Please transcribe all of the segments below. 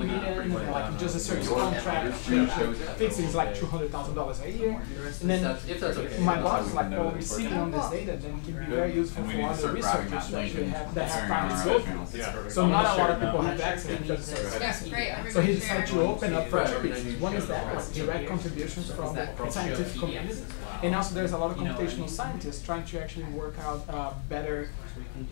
million, like just a certain contract fixing is like $200,000 a year. And then my boss is like, well, receiving on this data then can be very useful for other researchers to actually that have time to go through. So not a lot of people have access because it's so expensive. So he decided to open up for two reasons. One is that, like direct contributions from the scientific community. And also there's a lot of computational scientists trying to actually work out better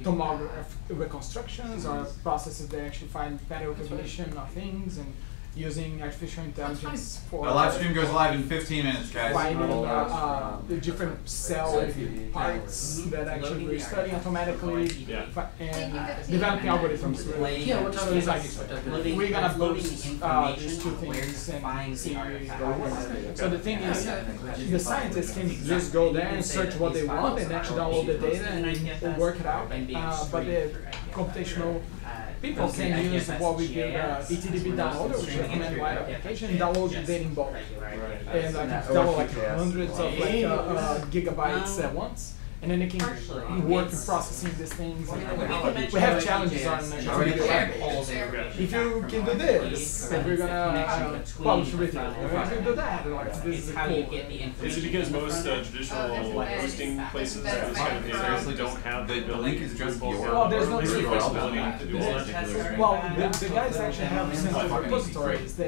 tomograph reconstructions or processes that actually find better recognition of things and using artificial intelligence for the live stream goes live in 15 minutes, guys. finding the different cell parts that actually we're studying automatically and developing algorithms. So it's like we're gonna post these two things and see. So the thing is, the scientists can just go there and search what they want and actually download the data and work it out. But the computational people can use what we give ETDB downloader, which is a command line application, and download the data in bulk. And like download like hundreds of like gigabytes at once. And then they can work in processing these things. We have challenges on if you can do this, then we're gonna publish with you. If you can do that, like, this is cool. Is it because most traditional hosting places seriously don't have the link is just well, there's no flexibility to do all that? Well, the guys actually have central repositories.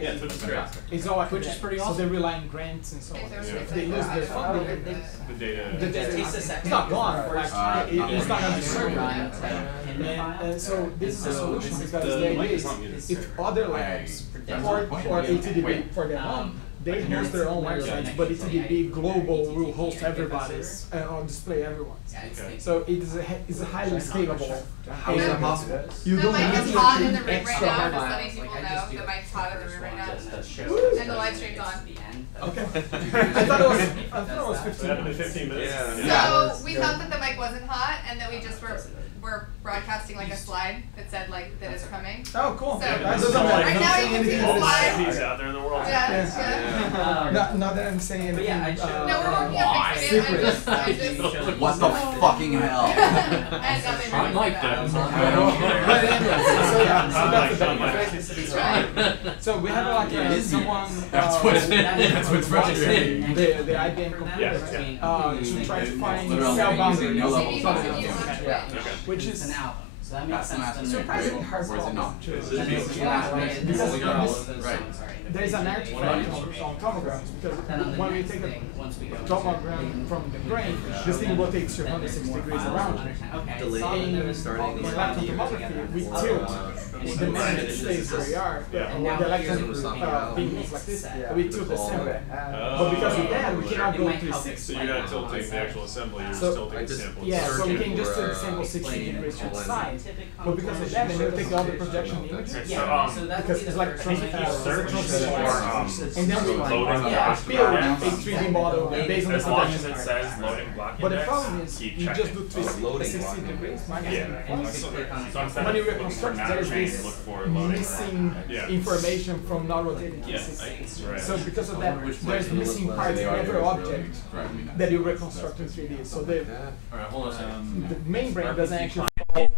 It's all academic, which is pretty awesome. So they rely on grants and so on. If they lose their funding, the data is not gone. Like, it's not going to be served. And so this is a solution because the idea is if other labs or ATDB for their own, they host their own websites, but ETDB Global will host everybody's or display everyone's. So it's highly scalable. You don't need to hot in the room right now, just letting people know the mic's hot in the room right now. And the live stream's on. Okay. I thought it was 15 minutes. 15 minutes. So we thought that the mic wasn't hot and that we just were broadcasting like a slide that said like that it's coming. Oh, cool. So right now you can see the slide. He's out there in the world. Not that I'm saying anything. No, we're working on fixing it. I just what the fucking hell? And nothing I like that. So we have like someone. That's what's frustrating. The IBM computer to try to find cell boundaries. Which is an album. So that makes sense. Surprisingly hard problem. There's an artifact on tomograms because when we take a tomogram from the brain, this thing rotates 360 degrees around. In electron tomography, we tilt the magnet stays where we are, and the electron beam is like this, we tilt the sample. But because of that, we cannot go 360. So you're not tilting the actual assembly, you're just tilting the sample. Yeah, so we can just tilt the sample 60 degrees to the side. But because of that, then we take all the projection images. Because it's like and then we build a 3D model based on the projection. It says loading block But the problem is, you just do 360 degrees minus. When you reconstruct, there's this missing information from not rotating 360. So because of that, there's missing parts in every object that you reconstruct in 3D. So the main brain doesn't actually follow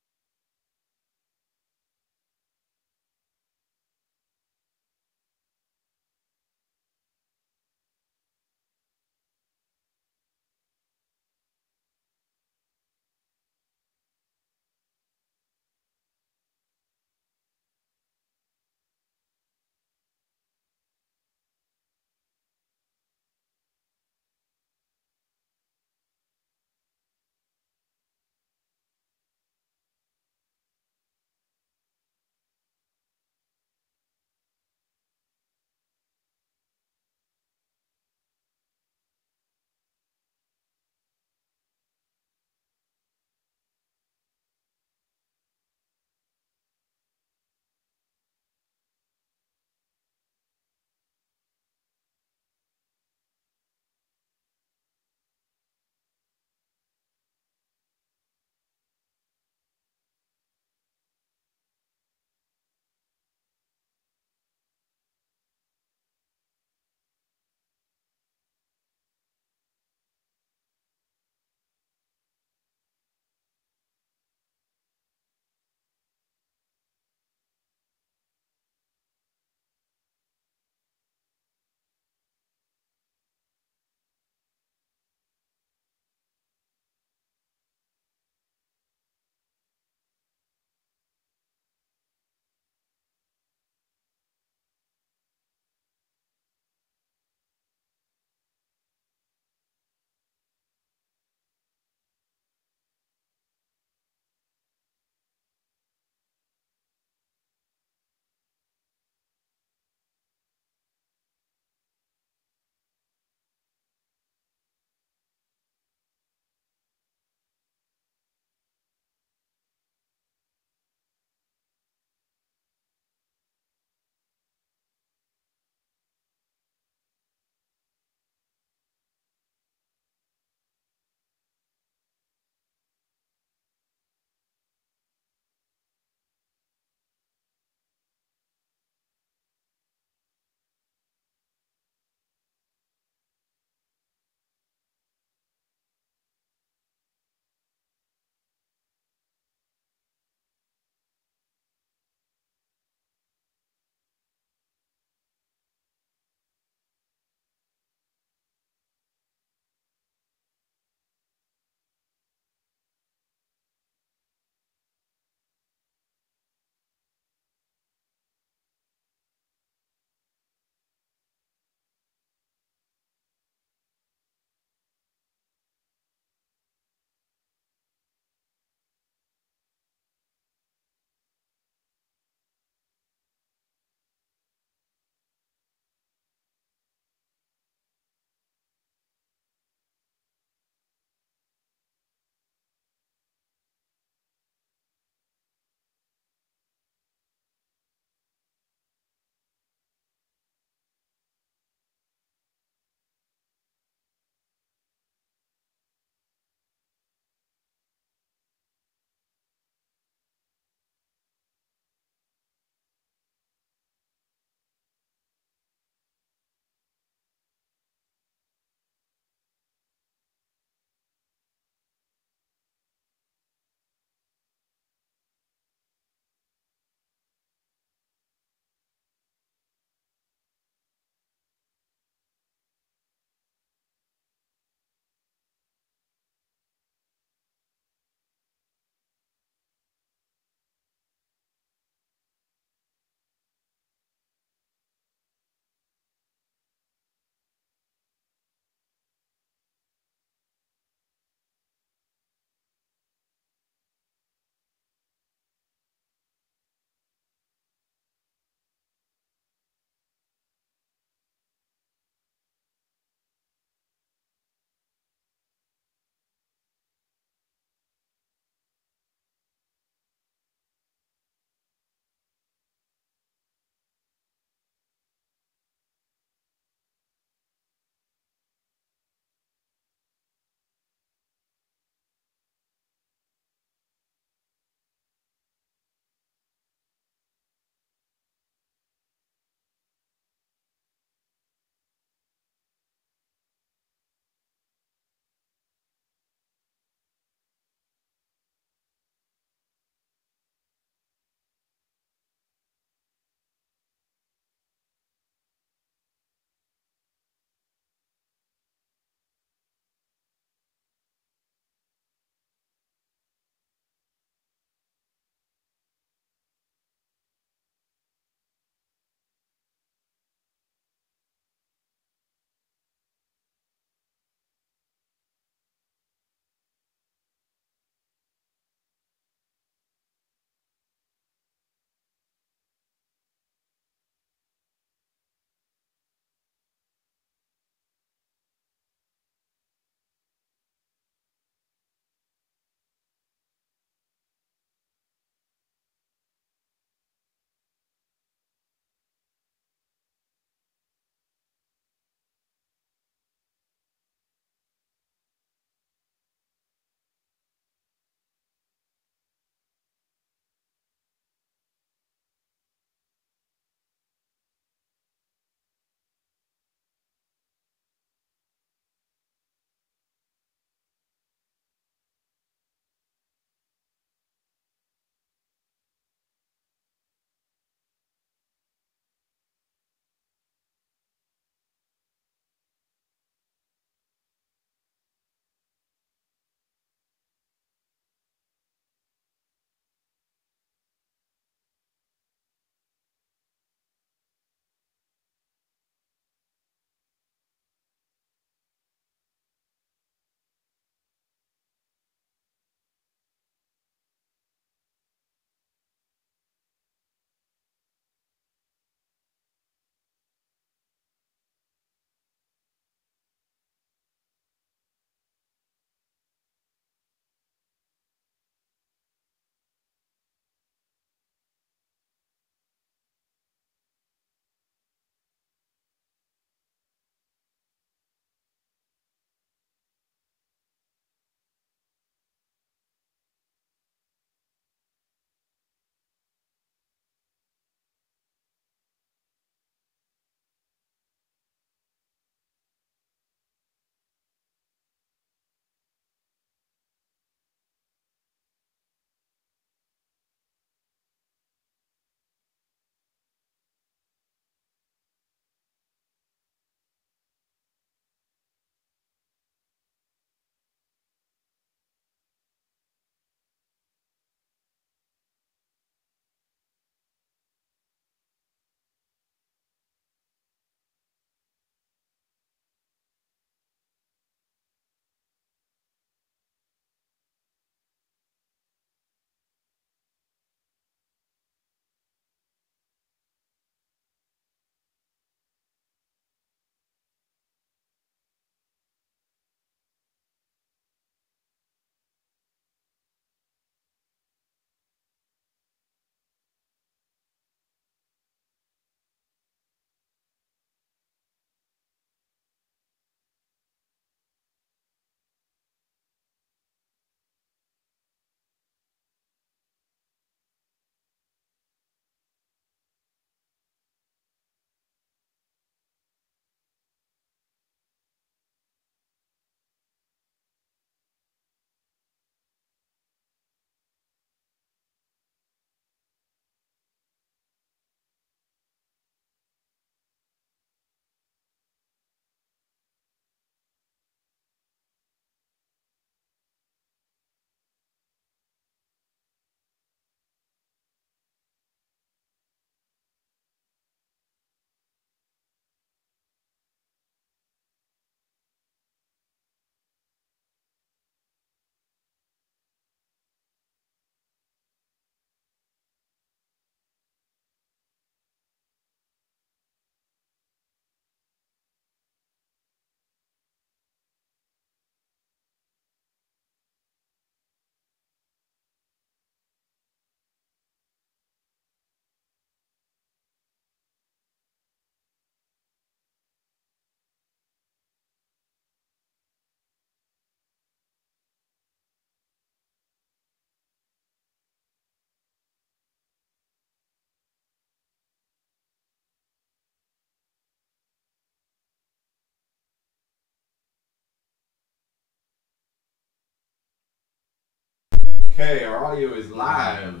Okay, our audio is live,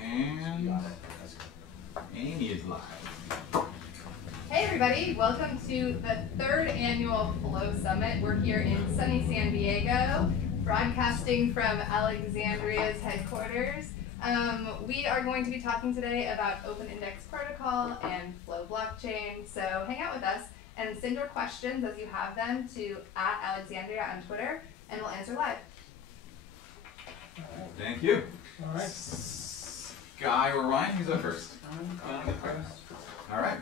and Amy is live. Hey everybody, welcome to the 3rd annual Flow Summit. We're here in sunny San Diego, broadcasting from Alexandria's headquarters. We are going to be talking today about Open Index Protocol and Flow blockchain, so hang out with us and send your questions as you have them to @Alexandria on Twitter, and we'll answer live. Thank you. All right. Guy or Ryan, who's up first? All right.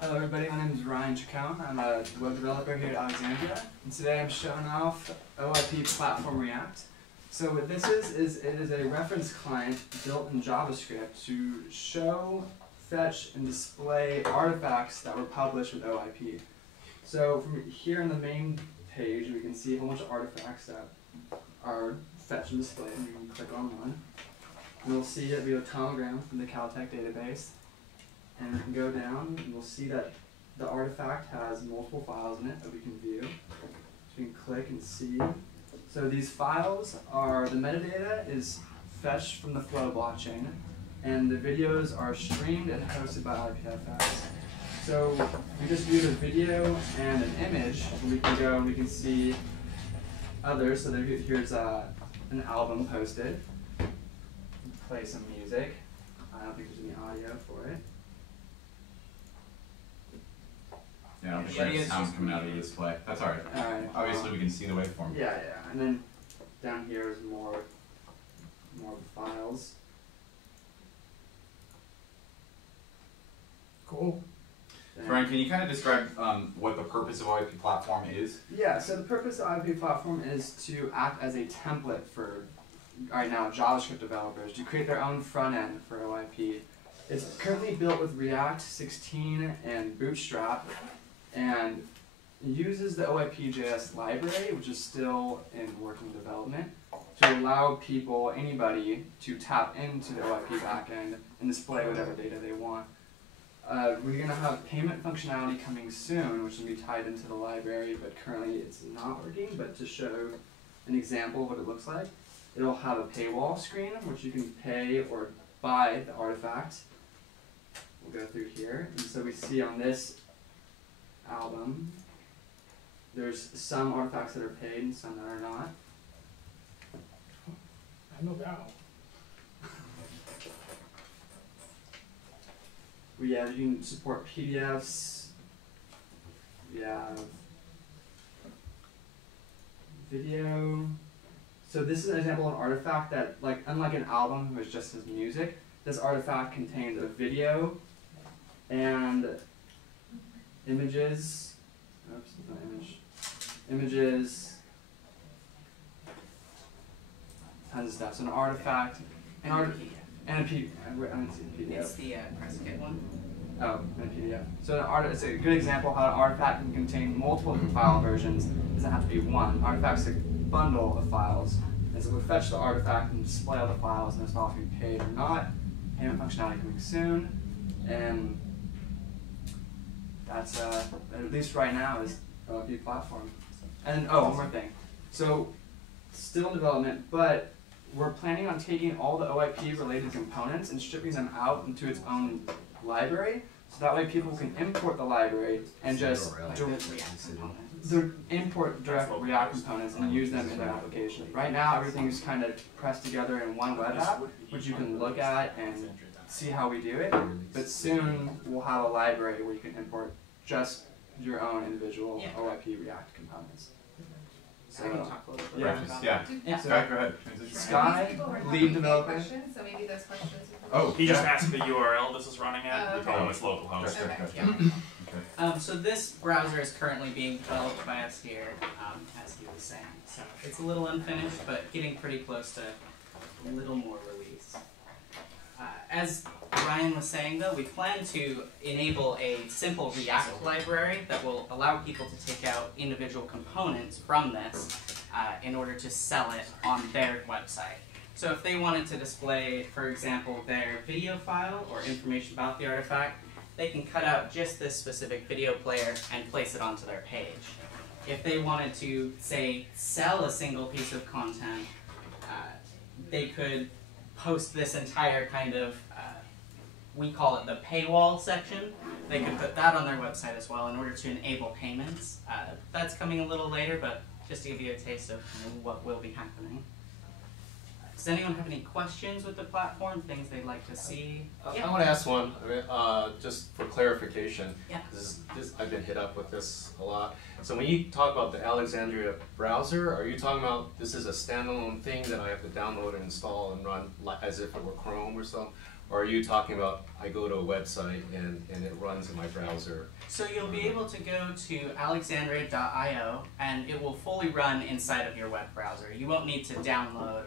Hello everybody, my name is Ryan Chacon. I'm a web developer here at Alexandria, and today I'm showing off OIP Platform React. So what this is it is a reference client built in JavaScript to show, fetch, and display artifacts that were published with OIP. So from here in the main page, we can see a whole bunch of artifacts that are fetched and displayed, and you can click on one. And we'll see that we have a tomogram from the Caltech database. And we can go down and we'll see that the artifact has multiple files in it that we can view. So we can click and see. So these files are, the metadata is fetched from the Flow blockchain, and the videos are streamed and hosted by IPFS. So we just viewed a video and an image, and we can go and we can see others. So here's an album posted. Play some music. I don't think there's any audio for it. Yeah, I don't think there's sound coming out of the display. That's all right. All right. Obviously, we can see the waveform. Yeah. And then down here is more of the files. Cool. Brian, can you kind of describe what the purpose of OIP platform is? Yeah, so the purpose of OIP platform is to act as a template for, right now, JavaScript developers to create their own front end for OIP. It's currently built with React 16 and Bootstrap, and uses the OIP.js library, which is still in working development, to allow people, anybody, to tap into the OIP backend and display whatever data they want. We're going to have payment functionality coming soon, which will be tied into the library, but currently it's not working. But to show an example of what it looks like, it'll have a paywall screen, which you can pay or buy the artifact. We'll go through here, and so we see on this album, there's some artifacts that are paid and some that are not. I know that. We have, you can support PDFs. We have video. So this is an example of an artifact that, like, unlike an album which just has music, this artifact contains a video and images. Oops, not image. Images. Tons of stuff. So an artifact. And a PDF. I didn't see the PDF. It's the press kit one. Oh, and a PDF. So it's a good example of how an artifact can contain multiple file versions. It doesn't have to be one. Artifact's a bundle of files. And so we fetch the artifact and display all the files, and it's not going to be paid or not. Payment functionality coming soon. And that's, at least right now, is OIP platform. And, oh, one more thing. So, still in development, but we're planning on taking all the OIP-related components and stripping them out into its own library, so that way people can import the library and just import direct React components and use them in their application. Right now, everything is kind of pressed together in one web app, which you can look at and see how we do it. But soon, we'll have a library where you can import just your own individual OIP React components. So I can talk a little bit about yeah. that. Go ahead. Sky, lead developer. So maybe those questions. Oh, he just asked the URL this is running at. Oh, We told him it's localhost. Okay. So this browser is currently being developed by us here, as he was saying. So it's a little unfinished, but getting pretty close to a little more release. As Ryan was saying, though, we plan to enable a simple React library that will allow people to take out individual components from this in order to sell it on their website. So if they wanted to display, for example, their video file or information about the artifact, they can cut out just this specific video player and place it onto their page. if they wanted to, say, sell a single piece of content, they could post this entire kind of, we call it the paywall section. They could put that on their website as well in order to enable payments. That's coming a little later, but just to give you a taste of what will be happening. Does anyone have any questions with the platform, things they'd like to see? I want to ask one, just for clarification. Yeah. I've been hit up with this a lot. So when you talk about the Alexandria browser, are you talking about this is a standalone thing that I have to download and install and run as if it were Chrome or something? Or are you talking about I go to a website and it runs in my browser? So you'll be able to go to alexandria.io and it will fully run inside of your web browser. You won't need to download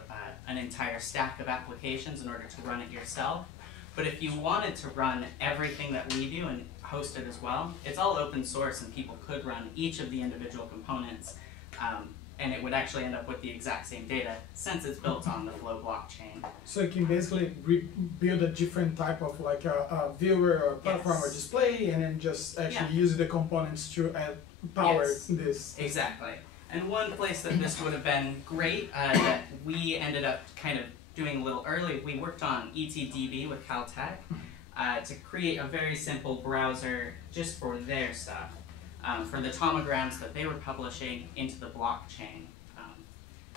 an entire stack of applications in order to run it yourself. But if you wanted to run everything that we do and host it as well, it's all open source and people could run each of the individual components and it would actually end up with the exact same data since it's built on the Flow blockchain. So you can basically build a different type of like a viewer or platform or display and then just actually use the components to power this. Exactly. And one place that this would have been great that we ended up kind of doing a little early, we worked on ETDB with Caltech to create a very simple browser just for their stuff. For the tomograms that they were publishing into the blockchain.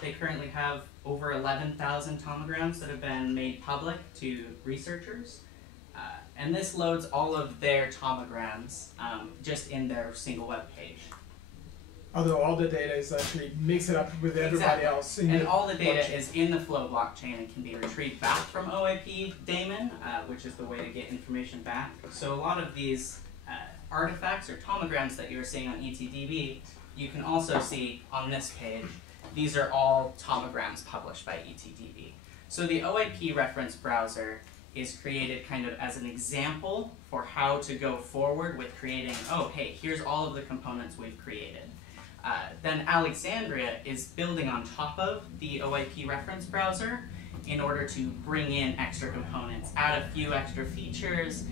They currently have over 11,000 tomograms that have been made public to researchers. And this loads all of their tomograms just in their single web page. Although all the data is actually mixed up with everybody else. And all the data is in the Flow blockchain and can be retrieved back from OIP daemon, which is the way to get information back. So a lot of these artifacts or tomograms that you're seeing on ETDB, you can also see on this page. These are all tomograms published by ETDB. So the OIP reference browser is created kind of as an example for how to go forward with creating, oh, hey, here's all of the components we've created. Then Alexandria is building on top of the OIP reference browser in order to bring in extra components, add a few extra features,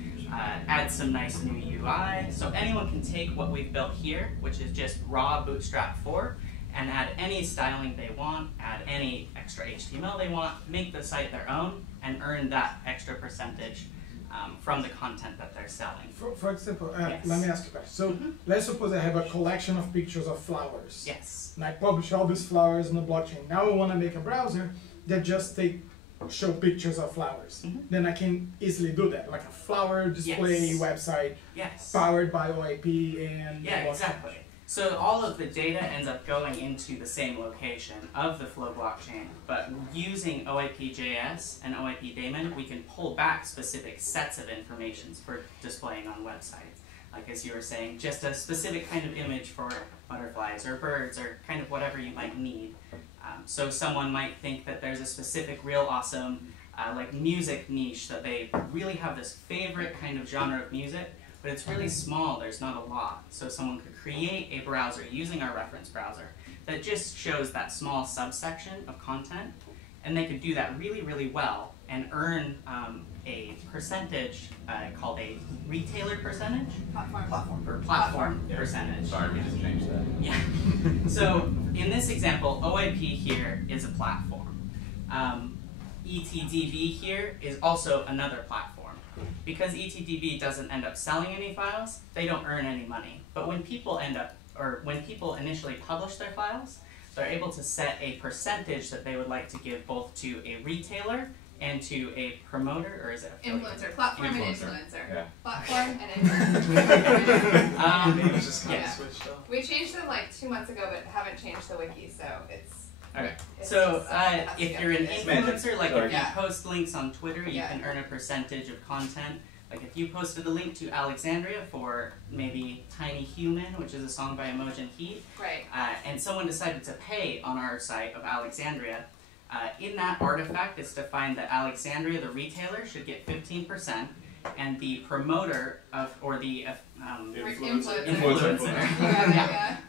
add some nice new UI. So anyone can take what we've built here, which is just raw Bootstrap 4, and add any styling they want, add any extra HTML they want, make the site their own, and earn that extra percentage from the content that they're selling. For example, let me ask you a question. So let's suppose I have a collection of pictures of flowers. Yes. And I publish all these flowers on the blockchain. Now I want to make a browser that just show pictures of flowers. Then I can easily do that, like a flower display website powered by OIP and exactly. So all of the data ends up going into the same location of the Flow blockchain, but using OIP.js and OIP daemon, we can pull back specific sets of information for displaying on websites. Like as you were saying, just a specific kind of image for butterflies or birds or kind of whatever you might need. So someone might think that there's a specific real awesome like music niche that they really have this favorite kind of genre of music, but it's really small, there's not a lot. So someone could create a browser using our reference browser that just shows that small subsection of content, and they could do that really, really well and earn a percentage called a retailer percentage? Platform percentage. Sorry, we just changed that. Yeah. So in this example, OIP here is a platform. ETDB here is also another platform. Because ETDB doesn't end up selling any files, they don't earn any money. But when people initially publish their files, they're able to set a percentage that they would like to give both to a retailer and to a promoter, or is it influencer? Platform and influencer. Yeah. Platform and influencer. Switched up. We changed them like 2 months ago, but haven't changed the wiki, so it's. Okay. It's So just, if you're an influencer, like if you post links on Twitter, you can earn a percentage of content. Like if you posted a link to Alexandria for maybe Tiny Human, which is a song by Imogen Heat, right. And someone decided to pay on our site of Alexandria, in that artifact it's defined that Alexandria, the retailer, should get 15%, and the promoter of, or the influencer.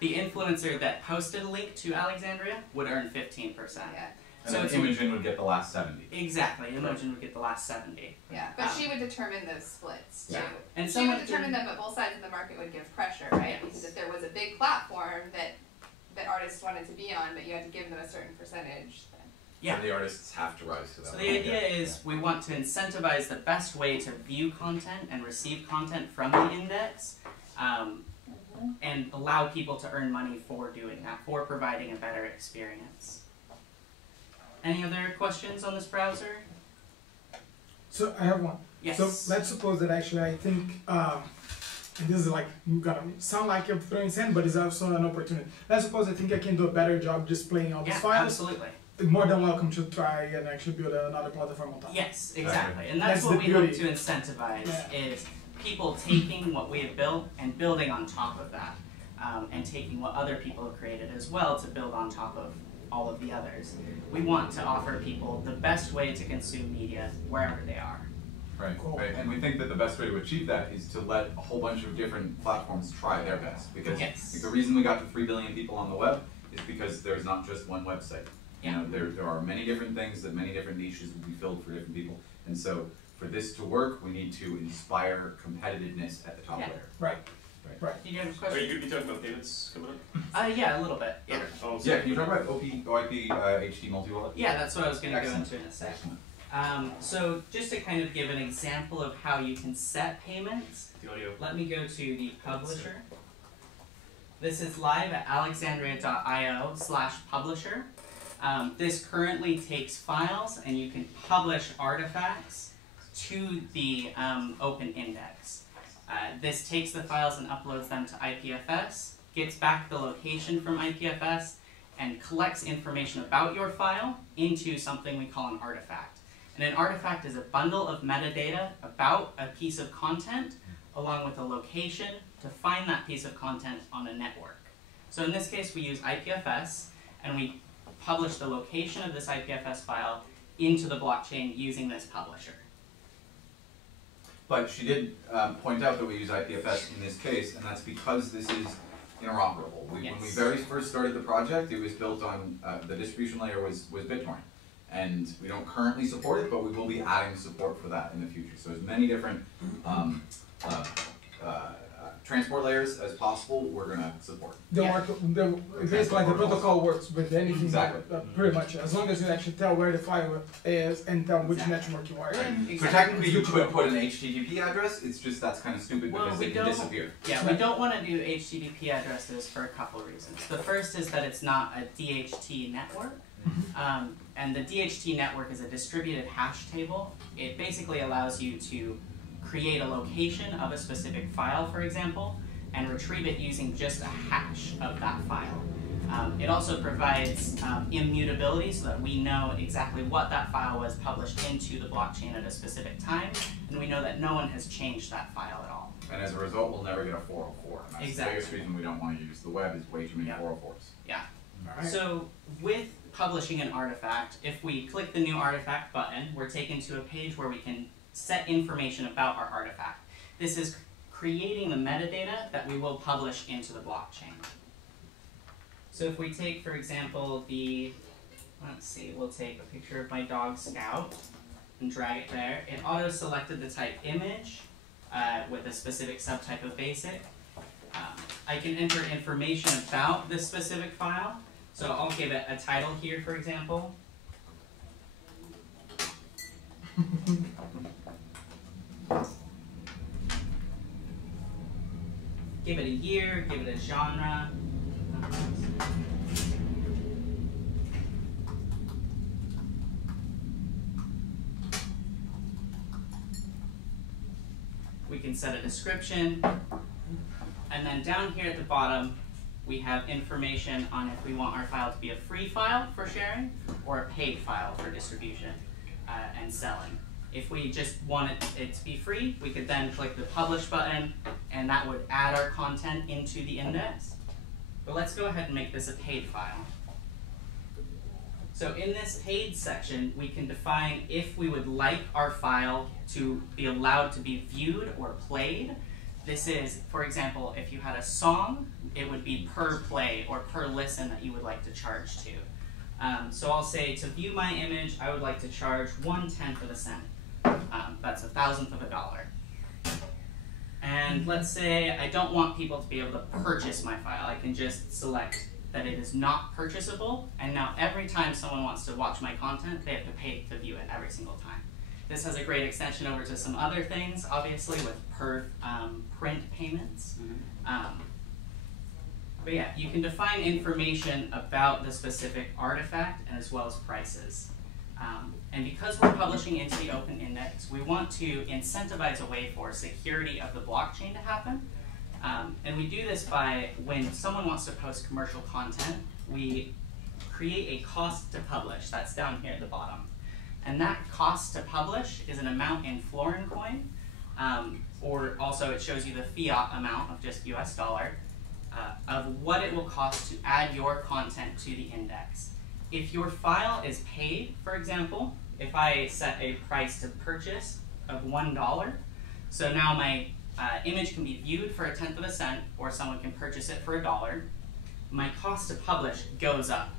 The influencer that posted a link to Alexandria would earn 15%. Yeah. And then Imogen would get the last 70. Exactly, Imogen would get the last 70. Yeah, but she would determine those splits too. Yeah. And she would determine that, but both sides of the market would give pressure, right? Because if there was a big platform that that artists wanted to be on, but you had to give them a certain percentage. Yeah. So the artists have to rise to that. So the idea is we want to incentivize the best way to view content and receive content from the index, and allow people to earn money for doing that, for providing a better experience. Any other questions on this browser? So I have one. Yes. So let's suppose that actually I think, and this is like gonna sound like you're throwing sand, but it's also an opportunity. Let's suppose I think I can do a better job displaying all these files. Absolutely. More than welcome to try and actually build another platform on top. Yes, exactly. And that's what we hope to incentivize, is people taking what we have built and building on top of that, and taking what other people have created as well to build on top of all of the others. We want to offer people the best way to consume media wherever they are. Right, Cool. right. And we think that the best way to achieve that is to let a whole bunch of different platforms try their best. Because the reason we got to 3 billion people on the web is because there's not just one website. You know, there are many different things that many different niches will be filled for different people. And so for this to work, we need to inspire competitiveness at the top layer. Right. Did you have a Are question? you going to be talking about payments coming up? Yeah, a little bit. Yeah. Oh, Yeah, can you talk about OIP HD multi-wallet? Yeah, that's what I was going to go Excellent. into in a sec. Excellent. So just to kind of give an example of how you can set payments, The audio. let me go to the publisher. This is live at alexandria.io/publisher. This currently takes files and you can publish artifacts to the open index. This takes the files and uploads them to IPFS, gets back the location from IPFS, and collects information about your file into something we call an artifact. And an artifact is a bundle of metadata about a piece of content along with a location to find that piece of content on a network. So in this case we use IPFS, and we publish the location of this IPFS file into the blockchain using this publisher. But she did point out that we use IPFS in this case, and that's because this is interoperable. When we very first started the project, it was built on, the distribution layer was BitTorrent. And we don't currently support it, but we will be adding support for that in the future. So as many different transport layers as possible, we're going to support. Basically, like the protocol works with anything. Exactly. Pretty much, as long as you actually tell where the file is and tell which network you are in. So technically, you could put an HTTP address. It's just that's kind of stupid because it can disappear. Yeah, we don't want to do HTTP addresses for a couple of reasons. The first is that it's not a DHT network. And the DHT network is a distributed hash table. It basically allows you to create a location of a specific file, for example, and retrieve it using just a hash of that file. It also provides immutability so that we know exactly what that file was published into the blockchain at a specific time, and we know that no one has changed that file at all. And as a result, we'll never get a 404. And that's the biggest reason we don't want to use the web is way too many 404s. Yeah. Right. So with publishing an artifact, if we click the new artifact button, we're taken to a page where we can set information about our artifact. This is creating the metadata that we will publish into the blockchain. So if we take, for example, let's see, we'll take a picture of my dog Scout and drag it there. It auto-selected the type image with a specific subtype of basic. I can enter information about this specific file. So I'll give it a title here, for example. Give it a year, give it a genre. We can set a description. And then down here at the bottom, we have information on if we want our file to be a free file for sharing or a paid file for distribution and selling. If we just want it to be free, we could then click the publish button and that would add our content into the index. But let's go ahead and make this a paid file. So in this paid section, we can define if we would like our file to be allowed to be viewed or played. This is, for example, if you had a song, it would be per play or per listen that you would like to charge to. So I'll say to view my image, I would like to charge 1/10 of a cent. That's 1/1000th of a dollar. And let's say I don't want people to be able to purchase my file. I can just select that it is not purchasable, and now every time someone wants to watch my content, they have to pay to view it every single time. This has a great extension over to some other things, obviously, with per print payments. But yeah, you can define information about the specific artifact as well as prices. And because we're publishing into the open index, we want to incentivize a way for security of the blockchain to happen. And we do this by, when someone wants to post commercial content, we create a cost to publish. That's down here at the bottom. And that cost to publish is an amount in Florin coin, or also it shows you the fiat amount of just US dollar, of what it will cost to add your content to the index. If your file is paid, for example, if I set a price to purchase of $1, so now my image can be viewed for 1/10 of a cent, or someone can purchase it for $1, my cost to publish goes up.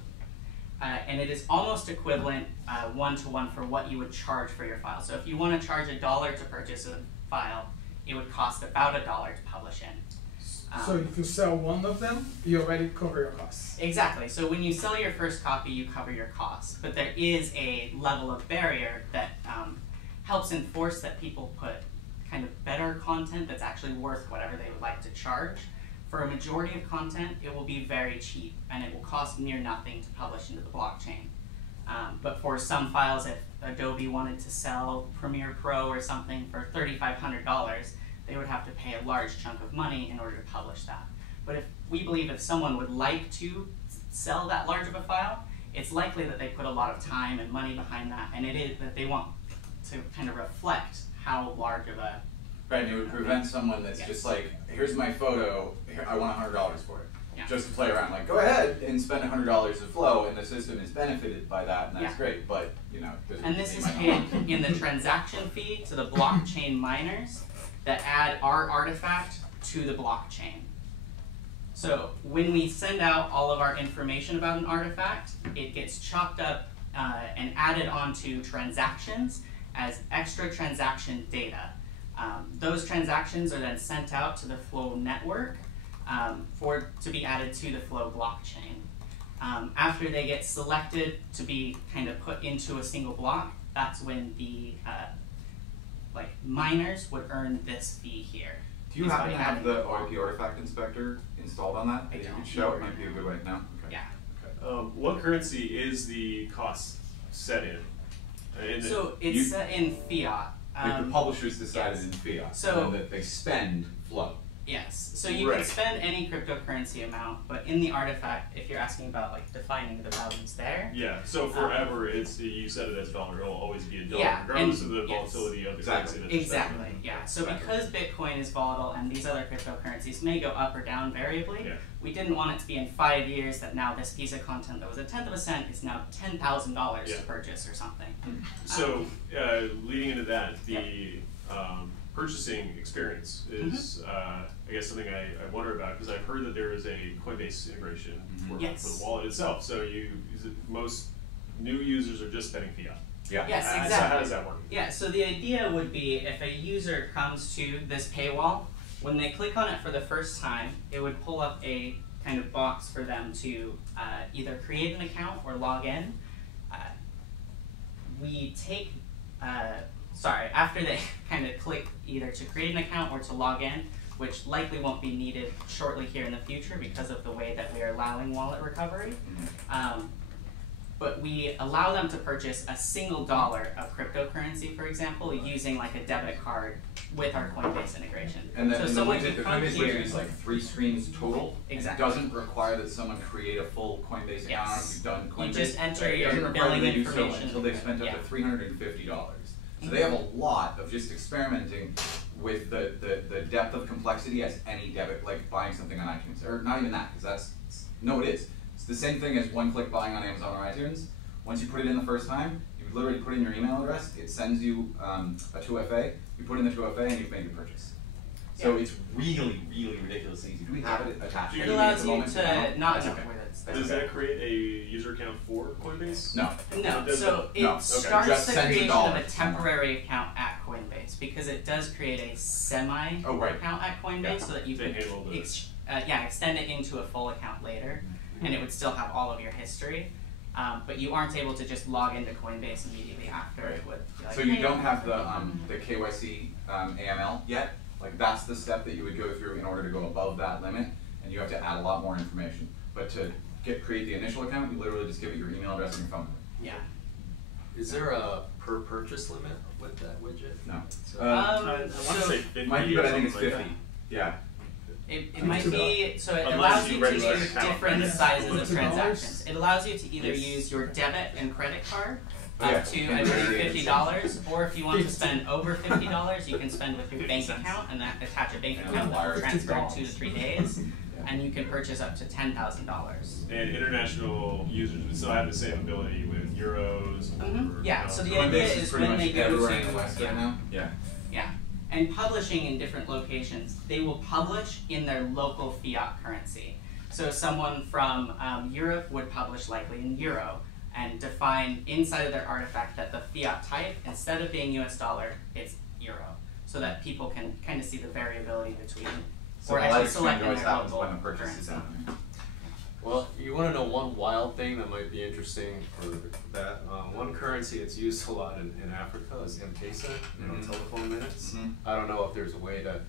And it is almost equivalent one-to-one for what you would charge for your file. So if you want to charge $1 to purchase a file, it would cost about $1 to publish in. So if you sell one of them, you already cover your costs. Exactly. So when you sell your first copy, you cover your costs. But there is a level of barrier that helps enforce that people put kind of better content that's actually worth whatever they would like to charge. For a majority of content, it will be very cheap, and it will cost near nothing to publish into the blockchain. But for some files, if Adobe wanted to sell Premiere Pro or something for $3,500, they would have to pay a large chunk of money in order to publish that. But if we believe if someone would like to sell that large of a file, it's likely that they put a lot of time and money behind that, and it is that they want to kind of reflect how large of a... Right, and it would prevent someone that's just like, here's my photo, here, I want $100 for it. Yeah. Just to play around, like, go ahead and spend $100 of flow, and the system is benefited by that, and that's great, but, you know... And this is paid in the transaction fee to the blockchain miners that add our artifact to the blockchain. So when we send out all of our information about an artifact, it gets chopped up and added onto transactions as extra transaction data. Those transactions are then sent out to the Flow network to be added to the Flow blockchain. After they get selected to be kind of put into a single block, that's when the miners would earn this fee here. Do you happen to have the OIP artifact inspector installed on that? I That you don't. could show? It might be a good way. No? Okay. Yeah. Okay. What currency is the cost set in? So it's set in fiat. Like the publishers decided yes. in fiat, So and that they spend flow. yes, so you can spend any cryptocurrency amount, but in the artifact, if you're asking about like defining the values there. Yeah, so forever it's you set it as dollar, it'll always be a dollar, Yeah, regardless and- of the yes. volatility of the Exactly. currency that you're Exactly, spending. yeah. So because Bitcoin is volatile and these other cryptocurrencies may go up or down variably, Yeah. we didn't want it to be in 5 years that now this piece of content that was 1/10 of a cent is now $10,000 Yeah. to purchase or something. So leading into that, the purchasing experience is, I guess, something I wonder about, because I've heard that there is a Coinbase integration for Yes. the wallet itself. So most new users are just spending fiat. Yeah. Yes, So exactly. how does that work? Yeah, so the idea would be if a user comes to this paywall, when they click on it for the first time, it would pull up a kind of box for them to either create an account or log in. We take, after they kind of click either to create an account or to log in, which likely won't be needed shortly here in the future because of the way that we are allowing wallet recovery. But we allow them to purchase a single dollar of cryptocurrency, for example, using like a debit card with our Coinbase integration. And then so the someone widget, can the come Coinbase here. widget is like 3 screens total. Exactly. It doesn't require that someone create a full Coinbase account Yes. if you've done Coinbase. You just enter It doesn't your require billing them to do so information. until they've spent up Yeah. to $350. So they have a lot of just experimenting with the depth of complexity as any debit, like buying something on iTunes, or not even that, because it is. It's the same thing as one-click buying on Amazon or iTunes. Once you put it in the first time, you literally put in your email address, it sends you a 2FA, you put in the 2FA and you've made your purchase. So it's really, really ridiculously easy. Do we have it attached? It to allows the you moment? to not That's know okay. where that's. Does that create a user account for Coinbase? No. No, does so it? it No, okay. starts Just the sends creation of $1 a temporary account at Coinbase because it does create a semi Oh, right. account at Coinbase Yeah. so that you To can handle the- extend it into a full account later. and it would still have all of your history. But you aren't able to just log into Coinbase immediately after. It would be like, so you don't have the KYC AML yet. Like that's the step that you would go through in order to go above that limit, and you have to add a lot more information. But to create the initial account, you literally just give it your email address and your phone number. Yeah. Is there a per purchase limit with that widget? No. So, I want to say 50. Might be, but I think it's or something 50. like Yeah. It might be, so it Unless allows you you to regular use account. different sizes of $2. transactions. It allows you to either Yes. use your debit and credit card Oh, yeah. up to, I believe, $50, or if you want to spend over $50, you can spend with your bank account and that attach a bank account that will transfer in 2 to 3 days, and you can purchase up to $10,000. And international users would still have the same ability with euros. Or, Yeah, so the Coinbase idea is is pretty when much they go everywhere in the to, West right now. Yeah. yeah, and publishing in different locations, they will publish in their local fiat currency. So someone from Europe would publish likely in euro and define inside of their artifact that the fiat type, instead of being US dollar, it's euro, so that people can kind of see the variability between, So or the actually live exchange selecting always their happens local when the purchase is currency. happening. well, you want to know one wild thing that might be interesting for that? One currency that's used a lot in Africa is M-Pesa, telephone minutes. I don't know if there's a way to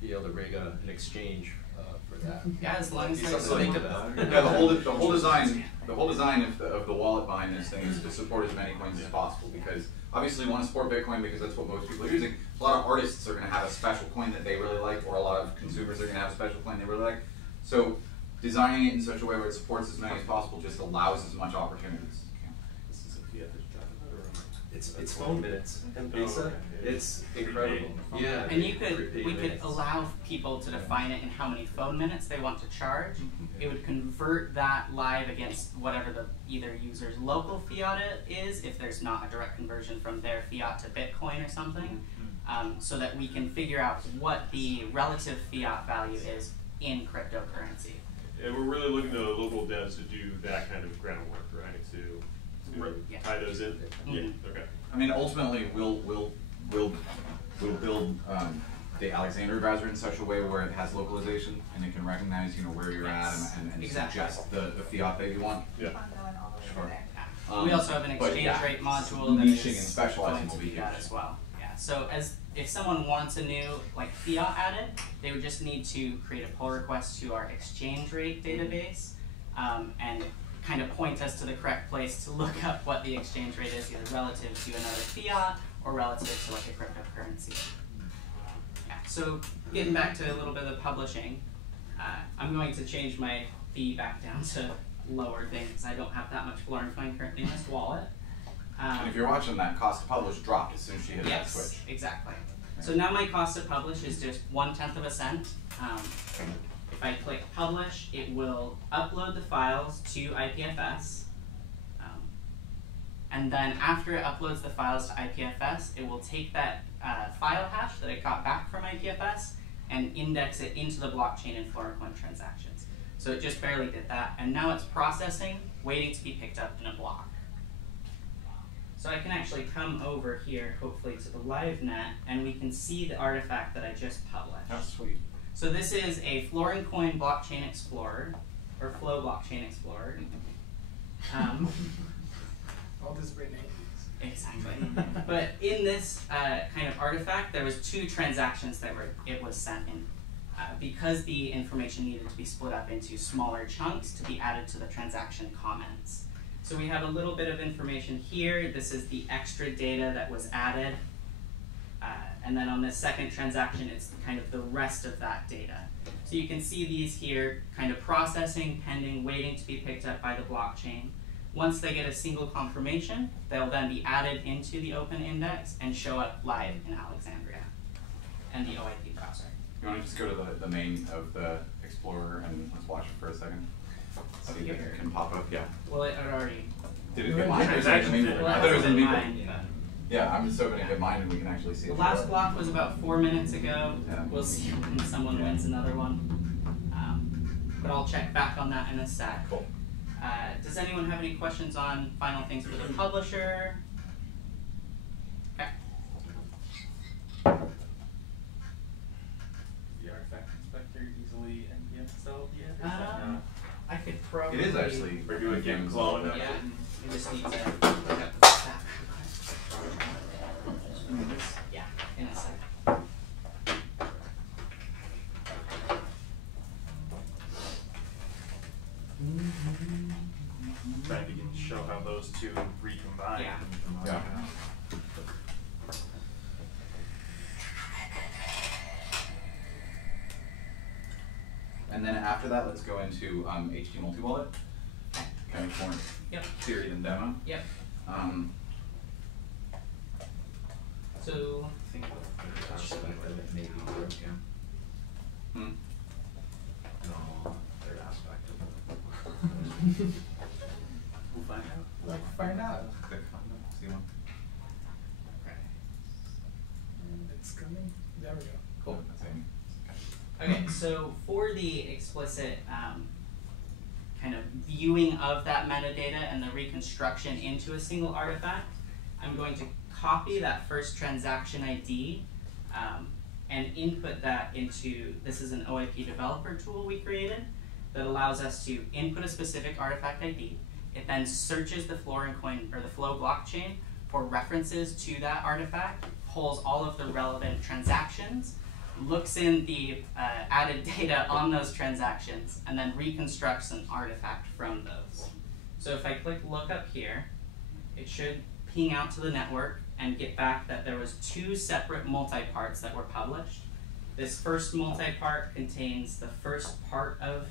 be able to rig an exchange for that. Yeah, as long as Be there's something to like, think about. Yeah, the whole design of the wallet behind this thing is to support as many coins as possible, because obviously you want to support Bitcoin because that's what most people are using. A lot of artists are going to have a special coin that they really like, or a lot of consumers are going to have a special coin they really like. So designing it in such a way where it supports as many as possible just allows as much opportunities. This is a fiat that you're talking about, or It's phone minutes. M-Pesa, okay. it's incredible. Yeah. and we could allow people to define it in how many phone minutes they want to charge. It would convert that live against whatever the either user's local fiat is, if there's not a direct conversion from their fiat to Bitcoin or something, so that we can figure out what the relative fiat value is in cryptocurrency. And we're really looking to local devs to do that kind of groundwork, right? To Yeah. tie those in. Yeah. Okay. I mean, ultimately, we'll build the Alexandria browser in such a way where it has localization and it can recognize, where you're at and Exactly. suggest the fiat that you want. Yeah. Ongoing all over Sure. there. We also have an but exchange yeah, rate module that niching is and specializing going to will be do that huge. as well. Yeah. So if someone wants a new fiat added, they would just need to create a pull request to our exchange rate database, and kind of point us to the correct place to look up what the exchange rate is, either relative to another fiat or relative to a cryptocurrency. Yeah. So getting back to a little bit of publishing, I'm going to change my fee back down to lower things because I don't have that much floor coin currently in this wallet. And if you're watching, that cost to publish dropped as soon as she hit that Yes, switch. exactly. So now my cost to publish is just 1/10 of a cent. If I click publish, it will upload the files to IPFS. And then after it uploads the files to IPFS, it will take that file hash that it got back from IPFS and index it into the blockchain in Floricoin transactions. So it just barely did that, and now it's processing, waiting to be picked up in a block. So I can actually come over here, hopefully to the live net, and we can see the artifact that I just published. Oh, sweet. So this is a Floricoin Blockchain Explorer, or Flow Blockchain Explorer. All this great names. Exactly. But in this kind of artifact, there was 2 transactions that it was sent in. Because the information needed to be split up into smaller chunks to be added to the transaction comments. So we have a little bit of information here. This is the extra data that was added. And then on this second transaction, it's kind of the rest of that data. So you can see these here kind of processing, pending, waiting to be picked up by the blockchain. Once they get a single confirmation, they'll then be added into the open index and show up live in Alexandria and the OIP browser. You want to just go to the main of the Explorer and let's watch it for a second? See if it can pop up. Yeah. Well, it already. Did it get mined? Or is it in the main? Well, I thought it was in the main. mined, but Yeah, I'm just hoping to get mine and we can actually see the it. last block was about 4 minutes ago. Yeah. We'll see when someone wins another one. But I'll check back on that in a sec. Cool. Does anyone have any questions on final things for the publisher? Okay. The artifact inspector easily NPM cell yet? I could probably. It is actually. Or do a git clone of it. Yeah, you just need to look up the stack request. Yeah, in a second. Trying to show how those two recombine. Yeah. Yeah. And then after that, let's go into HT multi-wallet. Kind of more theory than demo. Yep. So I think the aspect of it may be broken. Hmm? No, third aspect of it. We'll find out. Like, find out. Click on it, see one. It's coming. There we go. cool. That's Amy. Okay, so for the explicit kind of viewing of that metadata and the reconstruction into a single artifact, I'm going to copy that first transaction ID and input that into, this is an OIP developer tool we created that allows us to input a specific artifact ID. It then searches the Flow blockchain for references to that artifact, pulls all of the relevant transactions, looks in the added data on those transactions, and then reconstructs an artifact from those. So if I click look up here, it should ping out to the network and get back that there was two separate multi-parts that were published. This first multi-part contains the first part of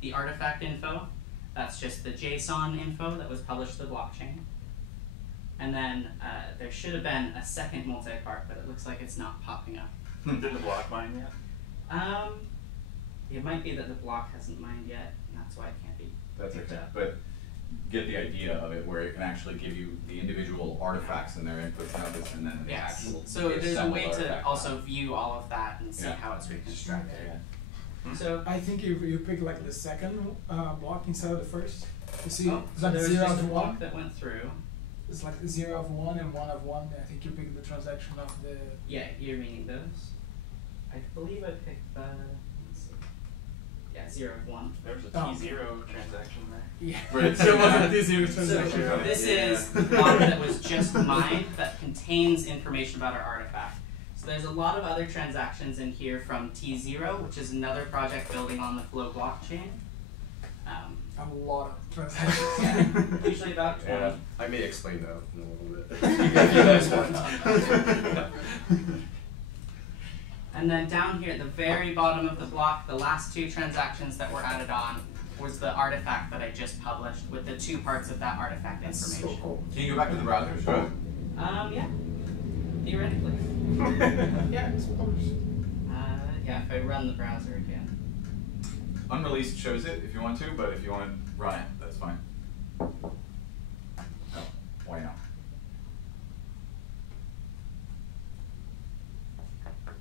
the artifact info. That's just the JSON info that was published to the blockchain. And then there should have been a second multi-part, but it looks like it's not popping up. Did the block mine yet? It might be that the block hasn't mined yet, and that's why it can't be. That's okay, but get the idea of it where it can actually give you the individual artifacts and their inputs and outputs, and then the actual. So there's a assembled way to artifact. also view all of that and see Yeah. how it's reconstructed. So I think if you pick like the second block instead of the first, you see so that there was 0 just a of block 1. that went through. It's like 0 of 1 and 1 of 1. I think you pick the transaction of the. Yeah, you're meaning those. I believe I picked the. Let's see. Yeah, 0 of 1. There was a Oh. T0 transaction there. Yeah. Right. There was a T0 So transaction. this is the block that was just mined that contains information about our artifact. So there's a lot of other transactions in here from T0, which is another project building on the Flow blockchain. A lot of transactions. Yeah, usually about 20. Yeah, I may explain that in a little bit. If you guys want. And then down here at the very bottom of the block, the last two transactions that were added on was the artifact that I just published with the two parts of that artifact That's information. so cool. Can you go back to the browser? Sure. Yeah, theoretically. Yeah, it's published. Yeah, if I run the browser again. Unreleased shows it if you want to, but if you want to run it, that's fine. Oh, why not?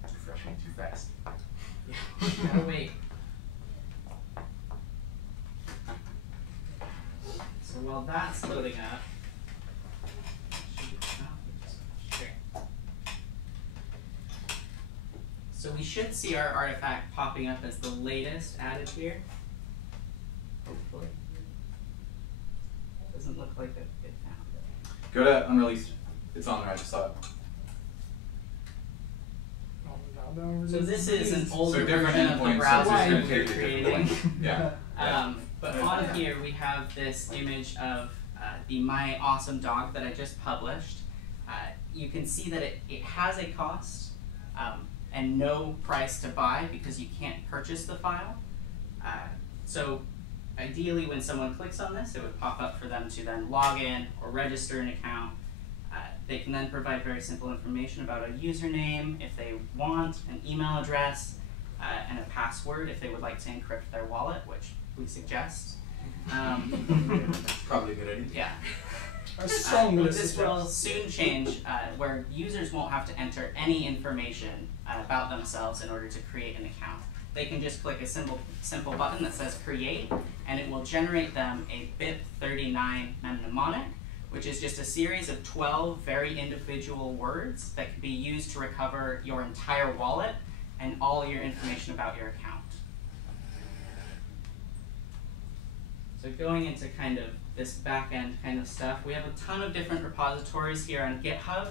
Refreshing too fast. Gotta wait. So while that's loading up, so we should see our artifact popping up as the latest added here. Hopefully. Doesn't look like it found it. Go to unreleased. It's on there. I just saw it. So this is an older So different version of the endpoints, so browser it's we're gonna take a different creating. link. Yeah. But on here we have this image of the My Awesome Dog that I just published. You can see that it has a cost and no price to buy because you can't purchase the file. So ideally when someone clicks on this, it would pop up for them to then log in or register an account. They can then provide very simple information about a username if they want, an email address, and a password if they would like to encrypt their wallet, which we suggest. Probably a good idea. Yeah. A strong list. This will soon change where users won't have to enter any information about themselves in order to create an account. They can just click a simple button that says create, and it will generate them a BIP39 mnemonic, which is just a series of 12 very individual words that can be used to recover your entire wallet and all your information about your account. So So going into kind of this back-end kind of stuff, we have a ton of different repositories here on GitHub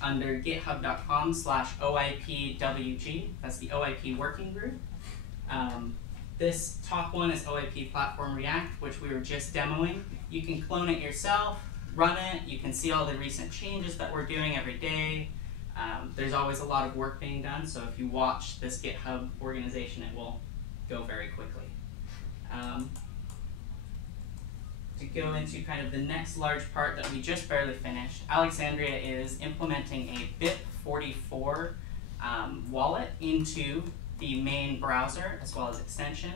under github.com/OIPWG. That's the OIP working group. This top one is OIP Platform React, which we were just demoing. You can clone it yourself, run it. You can see all the recent changes that we're doing every day. There's always a lot of work being done, so if you watch this GitHub organization, it will go very quickly. To go into kind of the next large part that we just barely finished, Alexandria is implementing a BIP44 wallet into the main browser as well as extension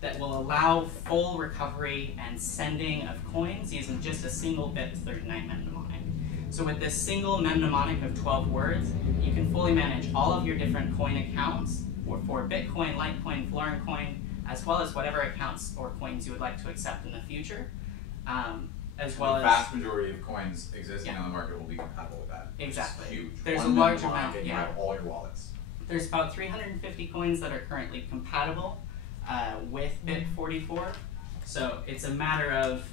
that will allow full recovery and sending of coins using just a single BIP39 mnemonic. So with this single mnemonic of 12 words, you can fully manage all of your different coin accounts for Bitcoin, Litecoin, Florin coin, as well as whatever accounts or coins you would like to accept in the future. As well as the vast majority of coins existing on the market will be compatible with that. Exactly. It's huge. There's One a large mnemonic amount, and you have all your wallets. There's about 350 coins that are currently compatible with BIP44. So it's a matter of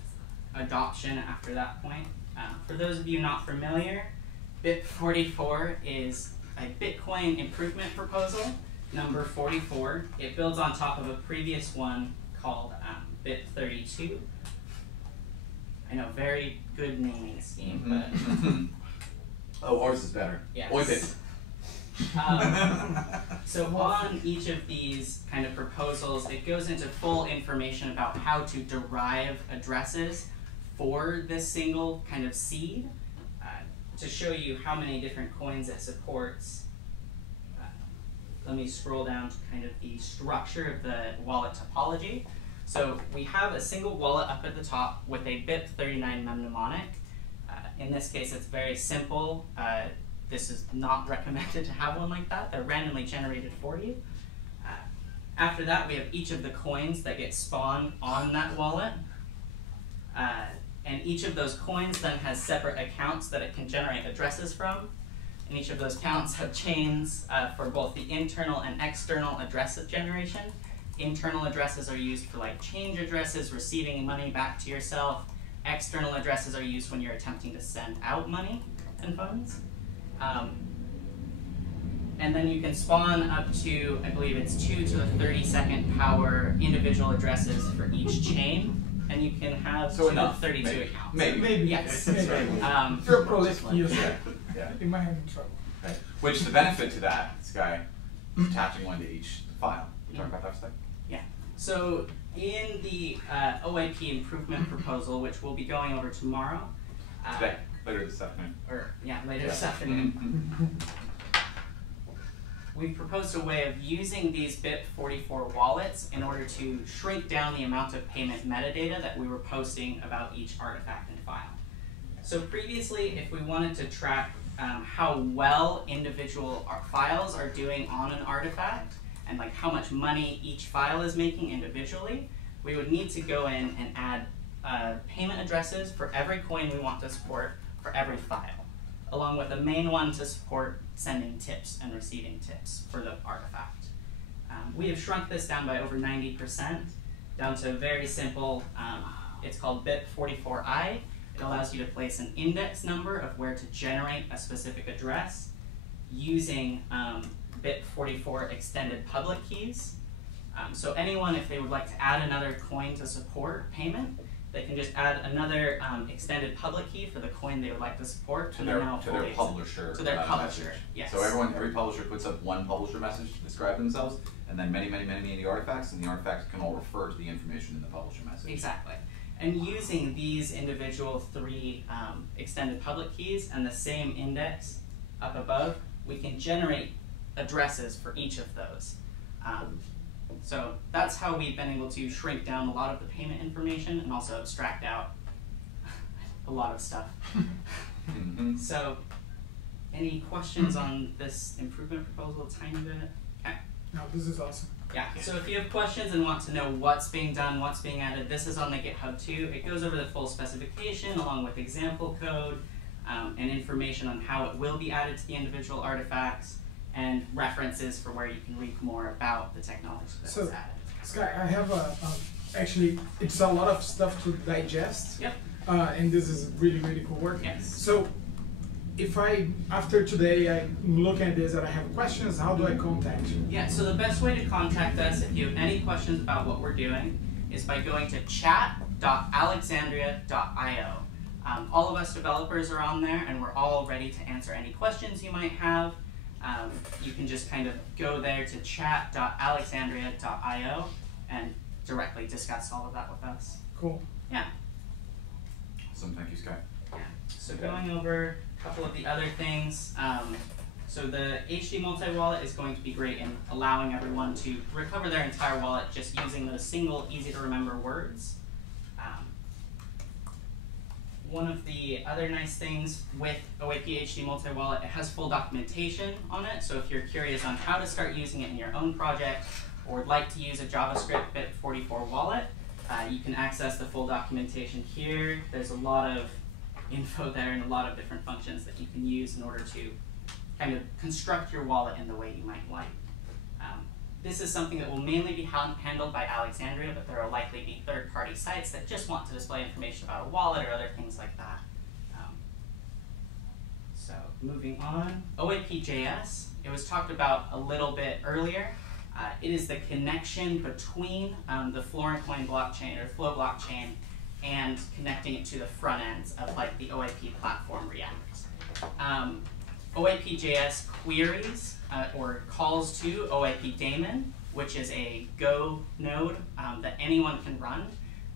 adoption after that point. For those of you not familiar, BIP44 is a Bitcoin improvement proposal, number 44. It builds on top of a previous one called BIP32. I know, very good naming scheme, but... Oh, ours is better. Yes. Oibit. So on each of these kind of proposals, it goes into full information about how to derive addresses for this single kind of seed to show you how many different coins it supports. Let me scroll down to kind of the structure of the wallet topology. So we have a single wallet up at the top with a BIP39 mnemonic. In this case, it's very simple. This is not recommended to have one like that. They're randomly generated for you. After that, we have each of the coins that get spawned on that wallet. And each of those coins then has separate accounts that it can generate addresses from. And each of those accounts have chains for both the internal and external address generation. Internal addresses are used for like change addresses, receiving money back to yourself. External addresses are used when you're attempting to send out money and funds. And then you can spawn up to, I believe it's 2 to the 32nd power individual addresses for each chain. And you can have so 2 to 32 accounts. Maybe. Yes. If you're prolific user, Yeah. you might have trouble. Right. Which the benefit to that, Sky, attaching one to each file. You talk about that stuff? Yeah. So in the OIP improvement proposal, which we'll be going over tomorrow. Today, later this afternoon. Later this afternoon. We've proposed a way of using these BIP44 wallets in order to shrink down the amount of payment metadata that we were posting about each artifact and file. So previously, if we wanted to track how well individual files are doing on an artifact, and like how much money each file is making individually, we would need to go in and add payment addresses for every coin we want to support for every file, along with a main one to support sending tips and receiving tips for the artifact. We have shrunk this down by over 90%, down to a very simple, it's called BIP44I. It allows you to place an index number of where to generate a specific address using BIP44 extended public keys. So anyone, if they would like to add another coin to support payment, they can just add another extended public key for the coin they would like to support. To their publisher. To their publisher, message. yes. So every publisher puts up one publisher message to describe themselves, and then many of the artifacts, and the artifacts can all refer to the information in the publisher message. Exactly. And using these individual 3 extended public keys and the same index up above, we can generate addresses for each of those. So that's how we've been able to shrink down a lot of the payment information and also abstract out a lot of stuff. So any questions on this improvement proposal, a tiny bit? Okay. No, this is awesome. Yeah, so if you have questions and want to know what's being done, what's being added, this is on the GitHub too. It goes over the full specification along with example code and information on how it will be added to the individual artifacts and references for where you can read more about the technology that was added. Sky, I have a actually, it's a lot of stuff to digest. Yep. And this is really, really cool work. Yes. So, if after today, I'm looking at this and I have questions, how do I contact you? Yeah, so the best way to contact us if you have any questions about what we're doing is by going to chat.alexandria.io. All of us developers are on there, and we're all ready to answer any questions you might have. You can just kind of go there to chat.alexandria.io and directly discuss all of that with us. Cool. Yeah. Awesome, thank you, Sky. Yeah. So going over a couple of the other things. So the HD multi-wallet is going to be great in allowing everyone to recover their entire wallet just using those single, easy-to-remember words. One of the other nice things with OAP HD multi-wallet, it has full documentation on it. So if you're curious on how to start using it in your own project or would like to use a JavaScript BIP44 wallet, you can access the full documentation here. There's a lot of info there and a lot of different functions that you can use in order to kind of construct your wallet in the way you might like. This is something that will mainly be handled by Alexandria, but there will likely be third-party sites that just want to display information about a wallet or other things like that. So moving on, OAP.js, it was talked about a little bit earlier. It is the connection between the Florincoin blockchain or Flow blockchain and connecting it to the front ends of like the OAP platform React. OAP.js queries or calls to OAP daemon, which is a Go node that anyone can run.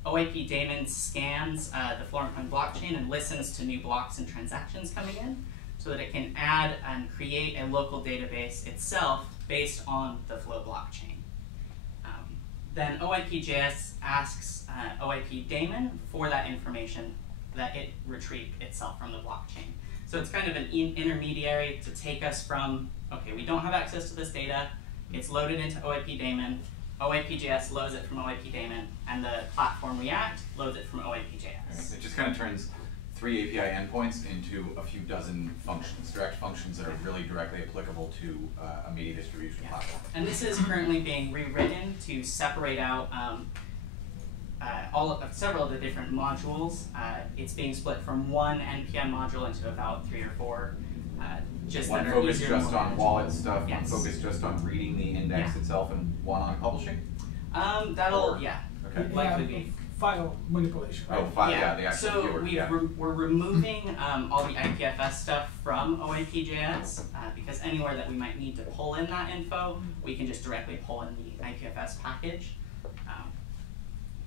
OAP daemon scans the Florincoin blockchain and listens to new blocks and transactions coming in so that it can add and create a local database itself based on the Flow blockchain. Then OAP.js asks OAP daemon for that information that it retrieved itself from the blockchain. So it's kind of an intermediary to take us from, okay, we don't have access to this data, it's loaded into OAP daemon, OAP.js loads it from OAP daemon, and the platform React loads it from OAP.js. It just kind of turns 3 API endpoints into a few dozen functions, direct functions that are really directly applicable to a media distribution platform. And this is currently being rewritten to separate out several of the different modules. It's being split from one NPM module into about 3 or 4. One focused just on wallet stuff, yes. One focused just on reading the index itself, and one on publishing? That'll, Okay. likely be. File manipulation. Right? Oh, file, the actual so keyword, we're removing all the IPFS stuff from OAP.js because anywhere that we might need to pull in that info, we can just directly pull in the IPFS package.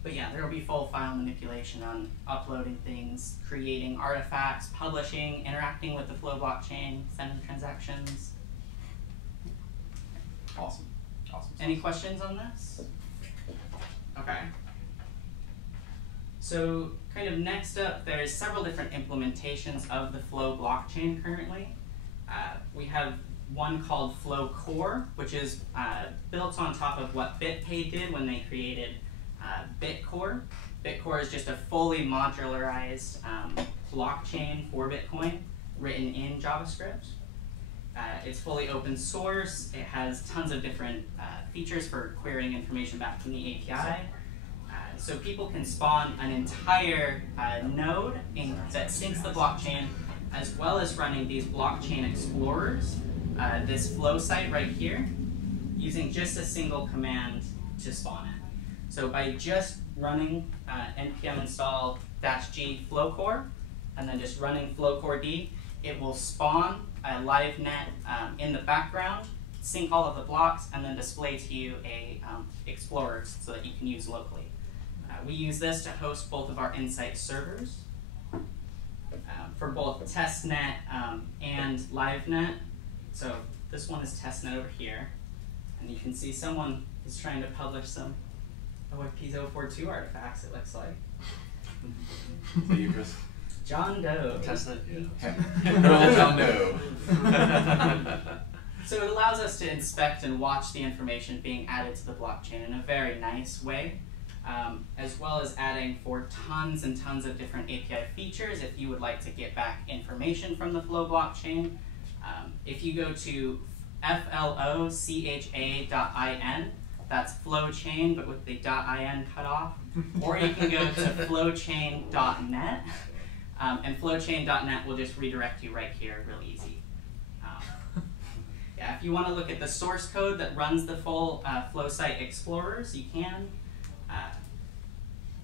But yeah, there will be full file manipulation on uploading things, creating artifacts, publishing, interacting with the Flow blockchain, sending transactions. Awesome. Any questions on this? Okay. So kind of next up, there's several different implementations of the Flow blockchain currently. We have one called Flow Core, which is built on top of what BitPay did when they created Bitcore. Bitcore is just a fully modularized blockchain for Bitcoin written in JavaScript. It's fully open source. It has tons of different features for querying information back from the API. So people can spawn an entire node that syncs the blockchain, as well as running these blockchain explorers, this flow site right here, using just a single command to spawn it. So by just running npm install -g flowcore, and then just running flowcore-d, it will spawn a live net in the background, sync all of the blocks, and then display to you a explorer so that you can use locally. We use this to host both of our Insight servers for both testnet and livenet. So this one is testnet over here, and you can see someone is trying to publish some OAP042 artifacts, it looks like. John Doe. Testnet, John Doe. So it allows us to inspect and watch the information being added to the blockchain in a very nice way, as well as adding for tons and tons of different API features if you would like to get back information from the Flow blockchain. If you go to flo.cash.in, That's flow chain, but with the .in cut off. Or you can go to flowchain.net, and flowchain.net will just redirect you right here, real easy. Yeah, if you want to look at the source code that runs the full Flow site explorers, you can.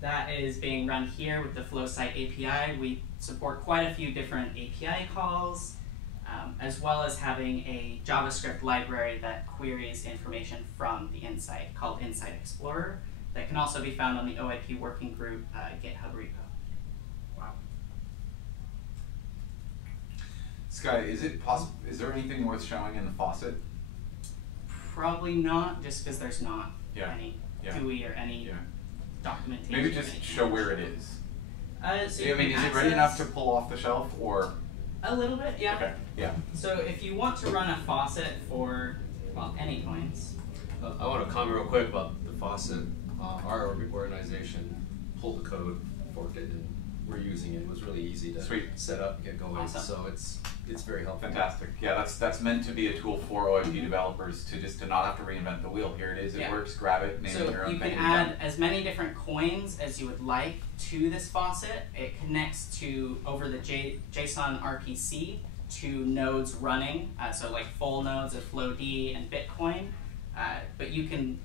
That is being run here with the Flow site API. We support quite a few different API calls, as well as having a JavaScript library that queries information from the Insight called Insight Explorer that can also be found on the OIP working group GitHub repo. Wow. Sky, is it possible? Is there anything worth showing in the faucet? Probably not, just because there's not any Yeah. GUI or any documentation. Maybe just show where it is. So I mean, is it ready enough to pull off the shelf, or? A little bit, yeah. Okay. Yeah. So if you want to run a faucet for, well, any coins. I want to comment real quick about the faucet. Our organization pulled the code, forked it, and we're using it. It was really easy to set up and get going. Awesome. So it's very helpful. Fantastic. Yeah, that's meant to be a tool for OIP developers to not have to reinvent the wheel. Here it is. It works. Grab it. Name it your own thing. So you can add as many different coins as you would like to this faucet. It connects to over the JSON RPC to nodes running. So like full nodes of FlowD and Bitcoin. But you can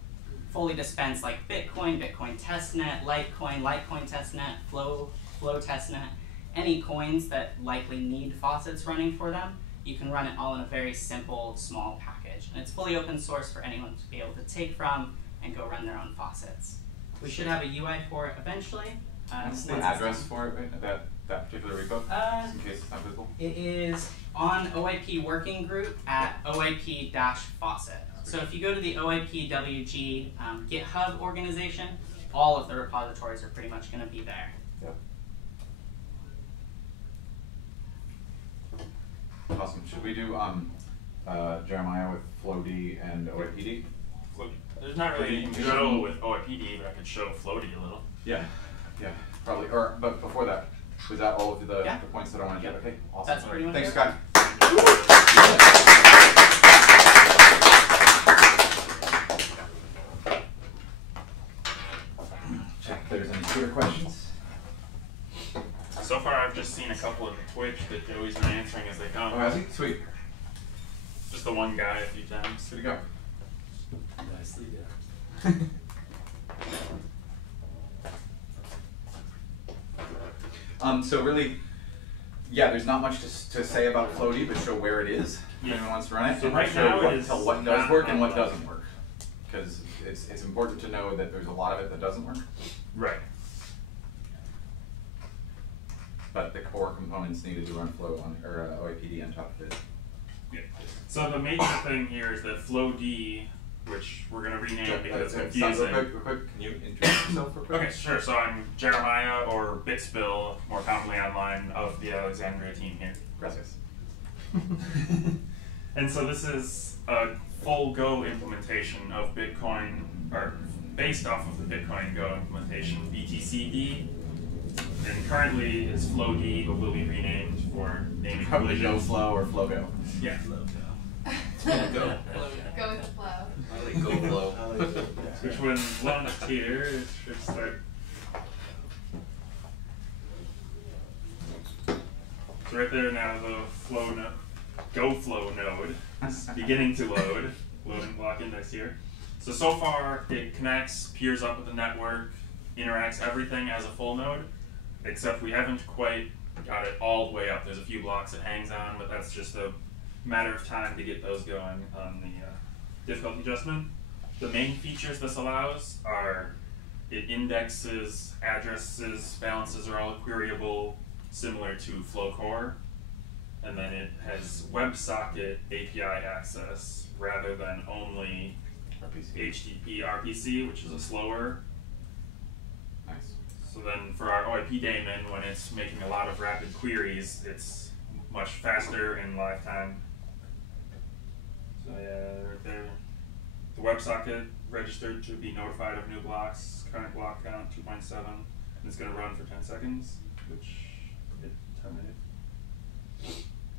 fully dispense like Bitcoin, Bitcoin testnet, Litecoin, Litecoin testnet, Flow testnet. Any coins that likely need faucets running for them, you can run it all in a very simple, small package. And it's fully open source for anyone to be able to take from and go run their own faucets. We should have a UI for it eventually. What's the address for it, that particular repo, just in case it's not visible? It is on OIP working group at OIP-faucet. So if you go to the OIP-WG GitHub organization, all of the repositories are pretty much going to be there. Yep. Awesome. Should we do Jeremiah with FlowD and OIPD? There's not really anything to show with OIPD, but I could show FlowD a little. Yeah, probably. But before that, was that all of the points that I wanted to get? Okay, awesome. That's pretty much Thanks, it. Scott. Check if there's any Twitter questions. So far, I've just seen a couple in Twitch that Joey's been answering as they come. Oh, has he? Sweet. Just the one guy a few times. Good to go. Nicely done. So really, there's not much to say about FlowD, but show where it is. If anyone wants to run it, So and right show now tell what does work and what doesn't work, because it's important to know that there's a lot of it that doesn't work. Right. But the core components needed to run Flow on or OIPD on top of it. Yeah. So the major thing here is that FlowD, which we're going to rename because it's confusing. Real quick, can you introduce yourself real quick? Okay, sure. So I'm Jeremiah, or Bitspill, more commonly online, of the Alexandria team here. Gracias. And so this is a full Go implementation of Bitcoin, or based off of the Bitcoin Go implementation, BTCD. And currently it's FlowD, but will be renamed for naming Probably Go collisions. Flow or Flow Go. Yeah. Go. Go with the flow. I like Go Flow. Which when launched here, it should start. So right there now the Go Flow node is beginning to load, loading block index here. So far it connects, peers up with the network, interacts everything as a full node, except we haven't quite got it all the way up. There's a few blocks it hangs on, but that's just a matter of time to get those going on the difficulty adjustment. The main features this allows are it indexes, addresses, balances are all queryable, similar to Flow Core. And then it has WebSocket API access rather than only HTTP RPC, which is a slower. Nice. So then for our OIP daemon, when it's making a lot of rapid queries, it's much faster in live time. So yeah, right there. The WebSocket registered to be notified of new blocks, current block count 2.7, and it's going to run for 10 seconds, which it terminated.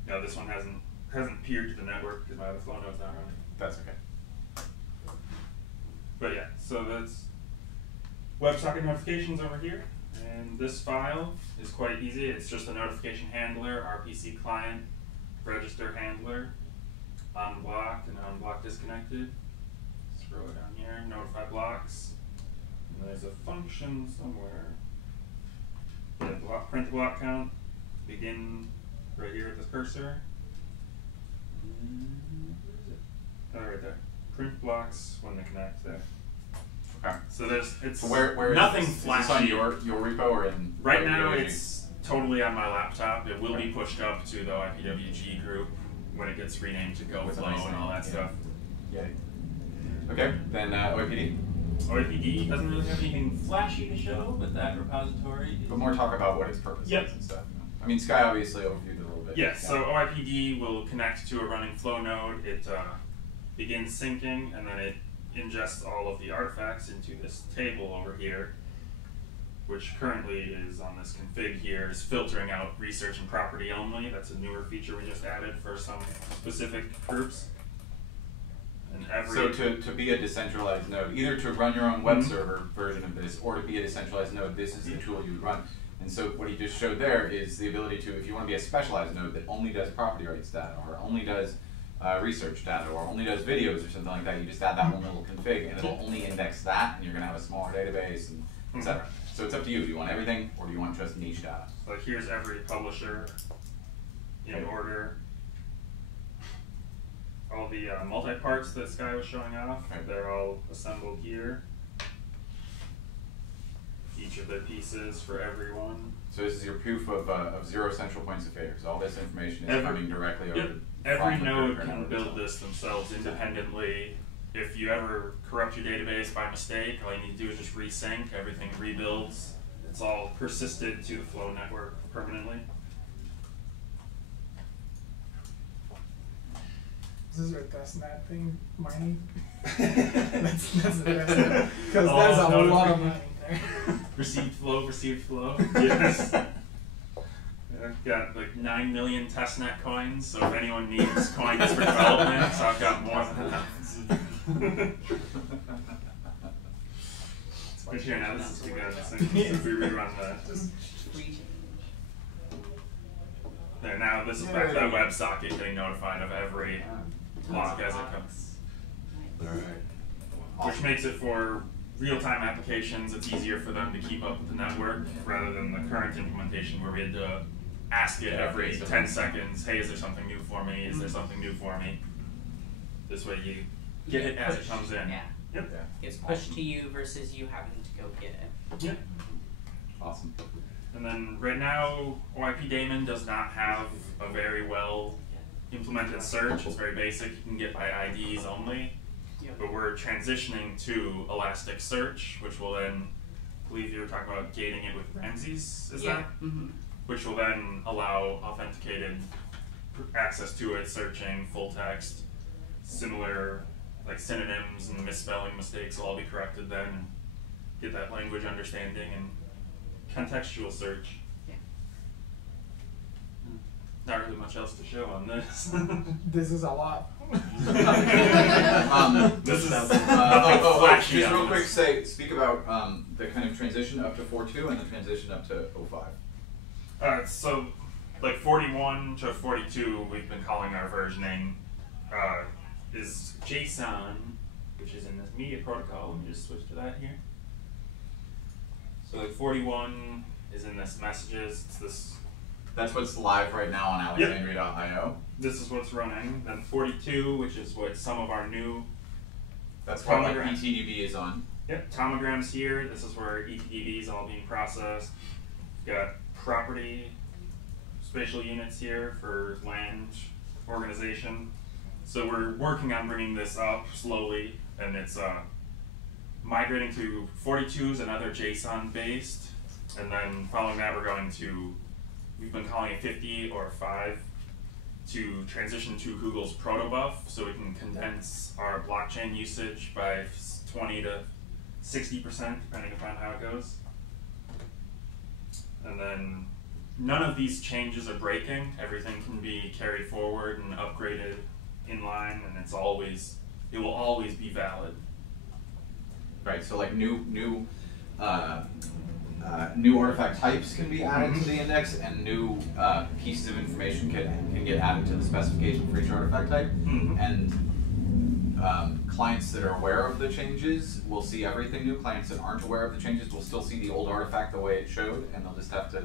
Now this one hasn't peered to the network because my other flow node's not running. That's okay. But yeah, so that's WebSocket notifications over here. And this file is quite easy. It's just a notification handler, RPC client, register handler, unblock and unblock disconnected. Scroll it down here, notify blocks. And there's a function somewhere. Yeah, print block count. Begin right here with this cursor. Where is it? Oh, right there. Print blocks when they connect there. Okay. So it's So where nothing is this? flashy. Is this on your repo or in? Right now it's totally on my laptop. It will be pushed up to the IPWG group when it gets renamed to GoFlow and all that stuff. Yeah. Okay, then OIPD. OIPD doesn't really have anything flashy to show, but that repository is... But more talk about what its purpose is and stuff. I mean, Sky obviously overviewed it a little bit. Yes, so OIPD will connect to a running flow node. It begins syncing, and then it ingests all of the artifacts into this table over here, which currently is on this config here, is filtering out research and property only. That's a newer feature we just added for some specific groups. And so to be a decentralized node, either to run your own web server version of this, or to be a decentralized node, this is the tool you would run. And so what he just showed there is the ability to, if you want to be a specialized node that only does property rights data, or only does research data, or only does videos or something like that, you just add that one little config and it'll only index that, and you're going to have a smaller database, and etc. So it's up to you. Do you want everything, or do you want just niche data? So here's every publisher in order. All the multi-parts that Sky was showing off, they're all assembled here. Each of their pieces for everyone. So this is your proof of zero central points of failure. So all this information is coming directly over. Every node can build this themselves independently. If you ever corrupt your database by mistake, all you need to do is just resync, everything rebuilds. It's all persisted to the Flow network permanently. This is our testnet thing, mining. that's the best. Because there's a lot of mining there. Received flow. Yes. I've got like 9 million testnet coins, so if anyone needs coins for development, so I've got more than that. But here now, this is too good. Since we rerun that. There, now this is back to that WebSocket getting notified of every block as it comes. Alright. Which makes it for real-time applications, it's easier for them to keep up with the network rather than the current implementation where we had to ask it every 10 seconds, hey, is there something new for me? Is there something new for me? This way you get it as it comes in. Yeah. Yep. It's pushed to you versus you having to go get it. Yep. Awesome. And then right now, OIP daemon does not have a very well implemented search. It's very basic. You can get by IDs only. But we're transitioning to Elasticsearch, which will then, I believe you were talking about gating it with Ramses, is that? Mm-hmm. Which will then allow authenticated access to it, searching, full text, similar like synonyms and misspelling mistakes will all be corrected then, and get that language understanding and contextual search. Yeah. Not really much else to show on this. This is a lot. This is just real quick, speak about the kind of transition up to 4.2 and the transition up to 0.5. So, like 41 to 42, we've been calling our versioning is JSON, which is in this media protocol. Let me just switch to that here. So, like 41 is in this messages. It's this. That's what's live right now on Alexandria.io. This is what's running. Then 42, which is what some of our new. That's what like ETDB is on. Yep, tomograms here. This is where ETDB is all being processed. We've got property spatial units here for land organization. So we're working on bringing this up slowly, and it's migrating to 42 is another JSON based, and then following that we're going to, we've been calling it 50 or 5 to transition to Google's protobuf, so we can condense our blockchain usage by 20 to 60%, depending upon how it goes. And then none of these changes are breaking. Everything can be carried forward and upgraded in line, and it will always be valid. Right. So like new artifact types can be added to the index, and new pieces of information can get added to the specification for each artifact type. And clients that are aware of the changes will see everything new. Clients that aren't aware of the changes will still see the old artifact the way it showed, and they'll just have to,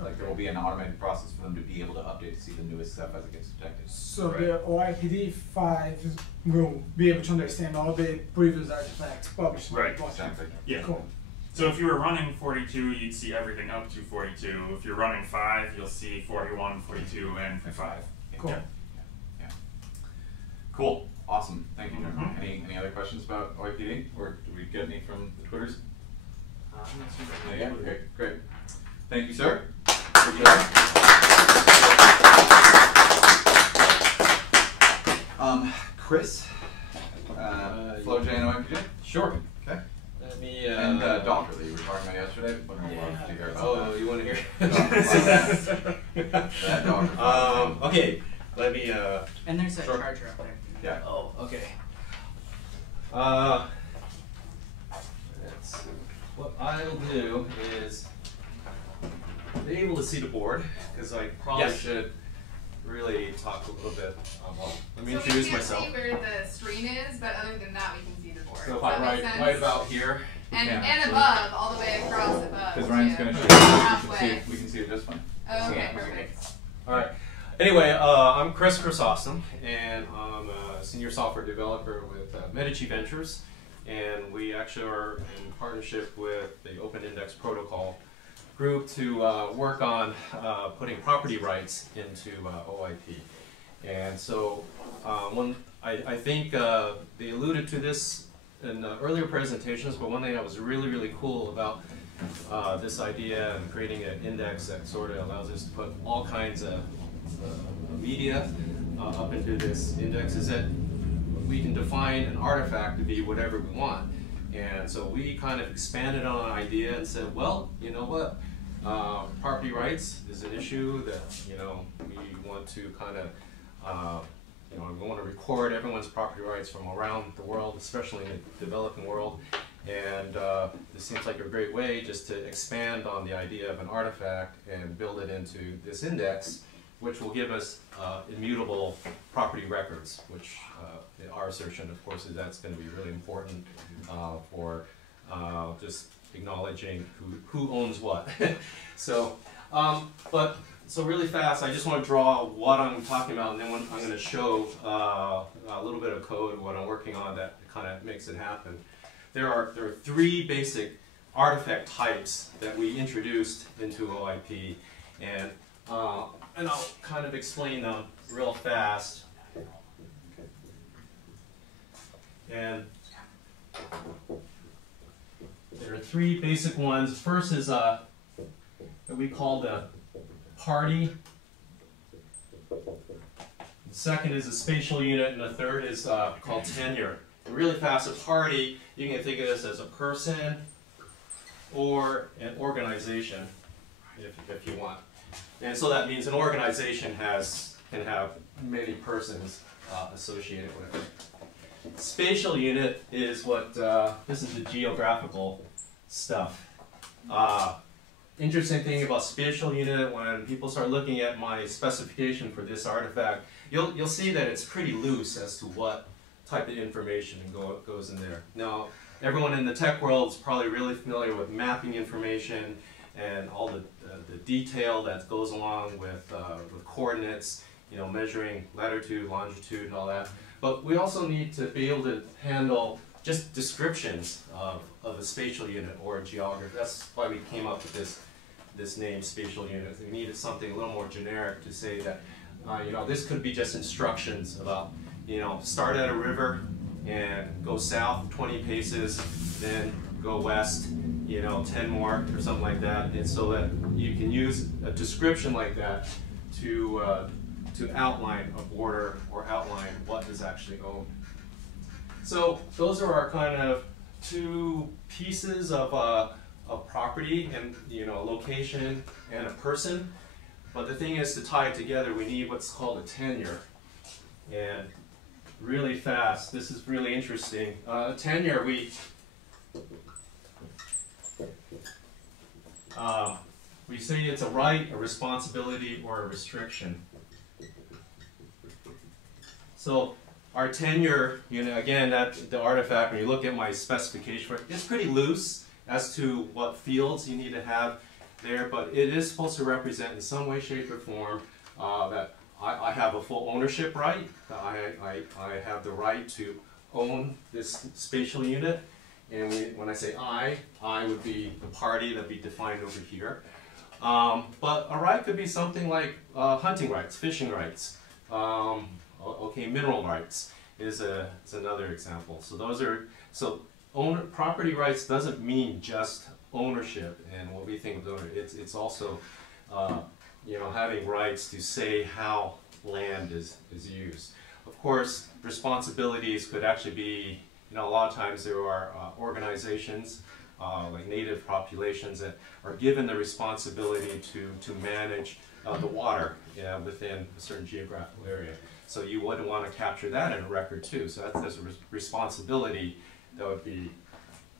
like, there will be an automated process for them to be able to update to see the newest stuff as it gets detected. So the OIPD 5 will be able to understand all the previous artifacts published. Right. Exactly. Yeah. Cool. So if you were running 42, you'd see everything up to 42. If you're running 5, you'll see 41, 42, and 5. Cool. Yeah. Yeah. Cool. Awesome. Thank you, Jeremy. Any other questions about OIPD, or do we get any from the Twitters? Yeah. Okay. Great. Thank you, sir. Good job. Chris, FlowJ and OIPJ. Sure. Okay. Let me. And Docker that you were talking about yesterday. Would love to hear about that. You want to hear? That Docker. Okay. Let me. And there's a Sure. charger up there. Yeah. Oh, okay. What I'll do is be able to see the board, because I probably should really talk a little bit about. Let me introduce myself. So we can't see where the screen is, but other than that, we can see the board. So if Does I that make right sense? about here. And above, all the way across above. Because Ryan's too. going to show Halfway. we can see it just fine. Oh, okay, So, perfect. All right. Anyway, I'm Chris Chrysostom, and I'm a senior software developer with Medici Ventures, and we actually are in partnership with the Open Index Protocol group to work on putting property rights into OIP. And so I think they alluded to this in earlier presentations, but one thing that was really, really cool about this idea and creating an index that sort of allows us to put all kinds of media up into this index is that we can define an artifact to be whatever we want. And so we kind of expanded on an idea and said, well, you know what, property rights is an issue that, you know, we want to kind of, you know, we want to record everyone's property rights from around the world, especially in the developing world. And this seems like a great way just to expand on the idea of an artifact and build it into this index, which will give us immutable property records, which our assertion, of course, is that's going to be really important for just acknowledging who owns what. So, so really fast, I just want to draw what I'm talking about, and then I'm going to show a little bit of code, what I'm working on that kind of makes it happen. There are 3 basic artifact types that we introduced into OIP, and I'll kind of explain them real fast. And there are 3 basic ones. First is that we call the party. The second is a spatial unit, and the third is called tenure. And really fast, a party, you can think of this as a person or an organization, if you want. And so that means an organization can have many persons associated with it. Spatial unit is what, this is the geographical stuff. Interesting thing about spatial unit, when people start looking at my specification for this artifact, you'll see that it's pretty loose as to what type of information goes in there. Now, everyone in the tech world is probably really familiar with mapping information and all the detail that goes along with coordinates, you know, measuring latitude, longitude, and all that. But we also need to be able to handle just descriptions of a spatial unit or a geography. That's why we came up with this name, spatial unit. We needed something a little more generic to say that, you know, this could be just instructions about, you know, start at a river and go south 20 paces, then go west, you know, 10 more or something like that. And so that you can use a description like that to outline a border or outline what is actually owned. So those are our kind of 2 pieces of property, and, you know, a location and a person. But the thing is, to tie it together, we need what's called a tenure. And really fast, this is really interesting. Tenure, We say it's a right, a responsibility, or a restriction. So our tenure, again, the artifact, when you look at my specification for it, it's pretty loose as to what fields you need to have there, but it is supposed to represent in some way, shape, or form that I have a full ownership right, that I have the right to own this spatial unit. And when I say I would be the party that would be defined over here. But a right could be something like hunting rights, fishing rights, okay, mineral rights is another example. So those are, property rights doesn't mean just ownership and what we think of ownership. It's also having rights to say how land is used. Of course, responsibilities could actually be, a lot of times there are organizations like native populations that are given the responsibility to manage the water within a certain geographical area. So you would want to capture that in a record too. So that's a responsibility that would be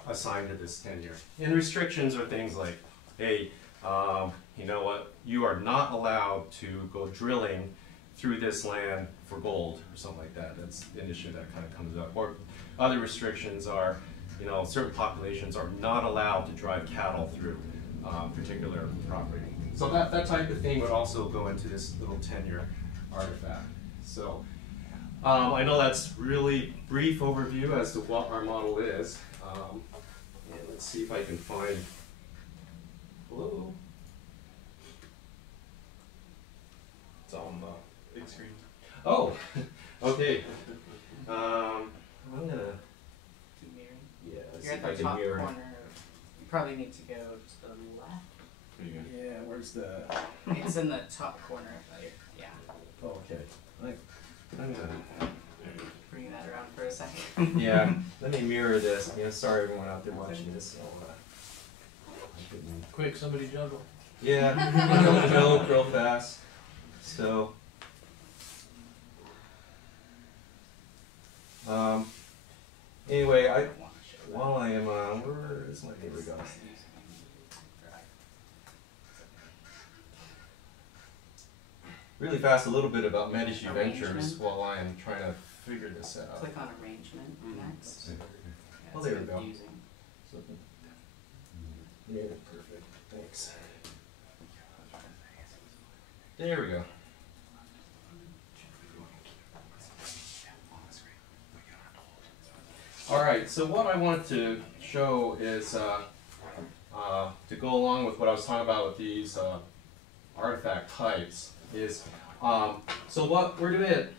assigned to this tenure. And restrictions are things like, hey, you know what, you are not allowed to go drilling through this land for gold or something like that. That's an issue that kind of comes up. Or other restrictions are, certain populations are not allowed to drive cattle through particular property. So that type of thing would also go into this little tenure artifact. So I know that's really brief overview as to what our model is. And let's see if I can find, hello? It's on the big screen. Oh, okay. I'm gonna, yeah, let's see You're if at I the can top mirror. corner. You probably need to go to the left. Yeah, where's the... It's in the top corner of your, yeah. Oh, okay. I'm gonna, Bring that around for a second. yeah, let me mirror this. Yeah, sorry everyone out there watching this. I couldn't- Quick, somebody juggle. Yeah, joke real fast. So, anyway, while I am where is my neighbor go? Really fast, a little bit about Medici Ventures while I am trying to figure this out. Click on arrangement next. Well, there we go. Confusing. Yeah, perfect. Thanks. There we go. All right, so what I wanted to show is to go along with what I was talking about with these artifact types is, so what we're doing at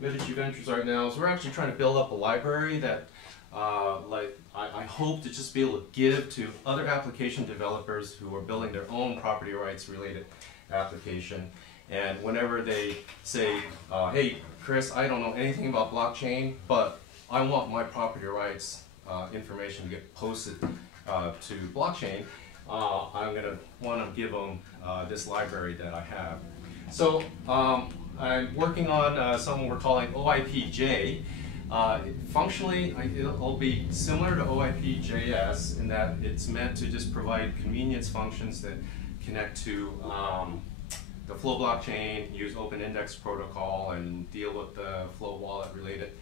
Medici Ventures right now is we're actually trying to build up a library that I hope to just be able to give to other application developers who are building their own property rights related application. And whenever they say, hey, Chris, I don't know anything about blockchain, but I want my property rights information to get posted to blockchain, I'm going to want to give them this library that I have. So I'm working on something we're calling OIPJ. Functionally, it'll be similar to OIPJS in that it's meant to just provide convenience functions that connect to the Flow blockchain, use open index protocol, and deal with the Flow wallet related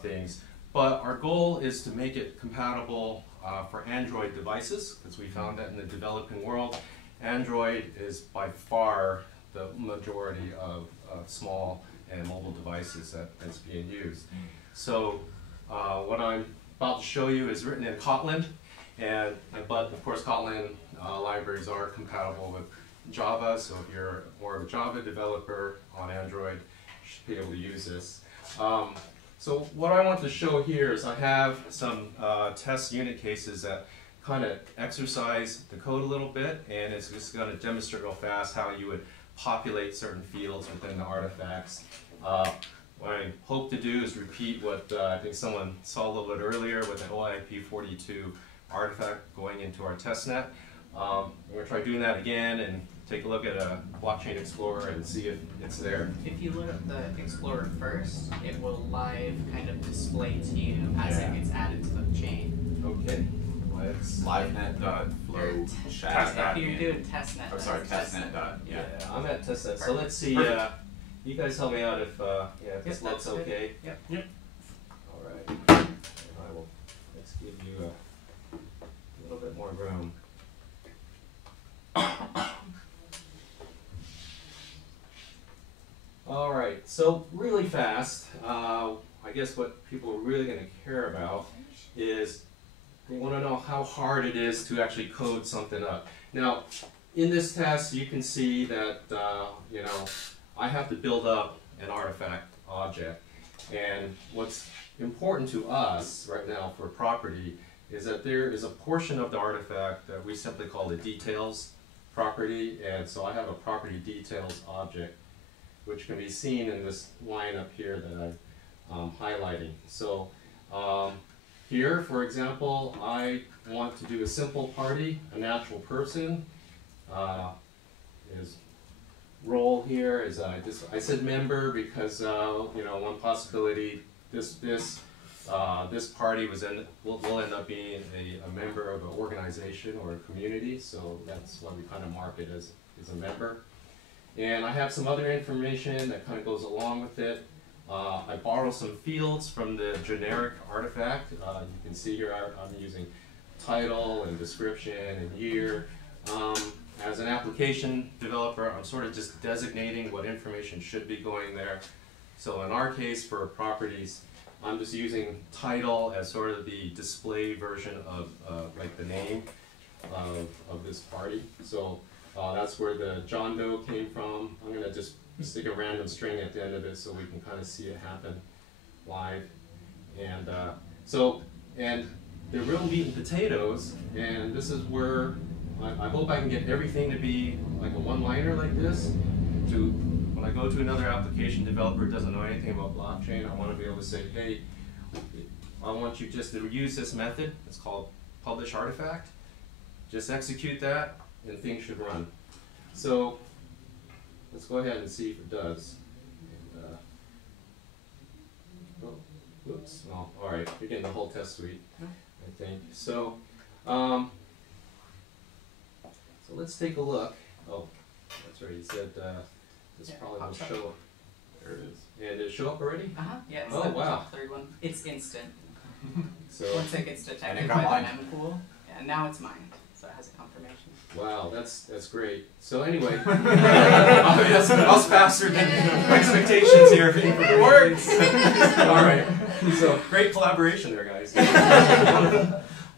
things. But our goal is to make it compatible for Android devices, because we found that in the developing world, Android is by far the majority of small and mobile devices that's being used. So what I'm about to show you is written in Kotlin, but of course Kotlin libraries are compatible with Java, so if you're more of a Java developer on Android, you should be able to use this. So what I want to show here is I have some test unit cases that kind of exercise the code a little bit, and it's just going to demonstrate real fast how you would populate certain fields within the artifacts. What I hope to do is repeat what I think someone saw a little bit earlier with an OIP42 artifact going into our testnet. We're going to try doing that again and take a look at a blockchain explorer and see if it's there. If you load up the explorer first, it will live kind of display to you as it gets added to the chain. Okay. Let's livenet.flo.cash. If you're doing testnet. Oh, sorry, testnet. Yeah, I'm at testnet. So let's see. You guys help me out if if this looks okay. Yep. All right. I will. Let's give you a little bit more room. All right. So really fast. I guess what people are really going to care about is they want to know how hard it is to actually code something up. Now, in this test, you can see that I have to build up an artifact object, and what's important to us right now for property is that there is a portion of the artifact that we simply call the details property, and so I have a property details object, which can be seen in this line up here that I'm highlighting. So here, for example, I want to do a simple party, a natural person. His role here is I said member because one possibility this party will end up being a member of an organization or a community, so that's why we kind of mark it as a member. And I have some other information that kind of goes along with it. I borrow some fields from the generic artifact. You can see here I'm using title and description and year. As an application developer, I'm sort of just designating what information should be going there. So in our case, for properties, I'm just using title as sort of the display version of like the name of this party. So that's where the John Doe came from. I'm going to just stick a random string at the end of it so we can kind of see it happen live. And and the real meat and potatoes, and this is where I hope I can get everything to be like a one-liner like this. When I go to another application developer who doesn't know anything about blockchain, I want to be able to say, hey, I want you just to use this method. It's called publish artifact. Just execute that, and things should run. So let's go ahead and see if it does. And, oh, whoops. Oh, all right, you're getting the whole test suite, I think. So, so let's take a look. Oh, that's right. You said this probably will show up. There it is. And did it show up already? Yeah. It's oh, the wow. top third one. It's instant. So once it gets detected by the mempool, and now it's mined, so it has a confirmation. Wow, that's great. So anyway, that was faster than expectations here. It works. All right. So great collaboration there, guys.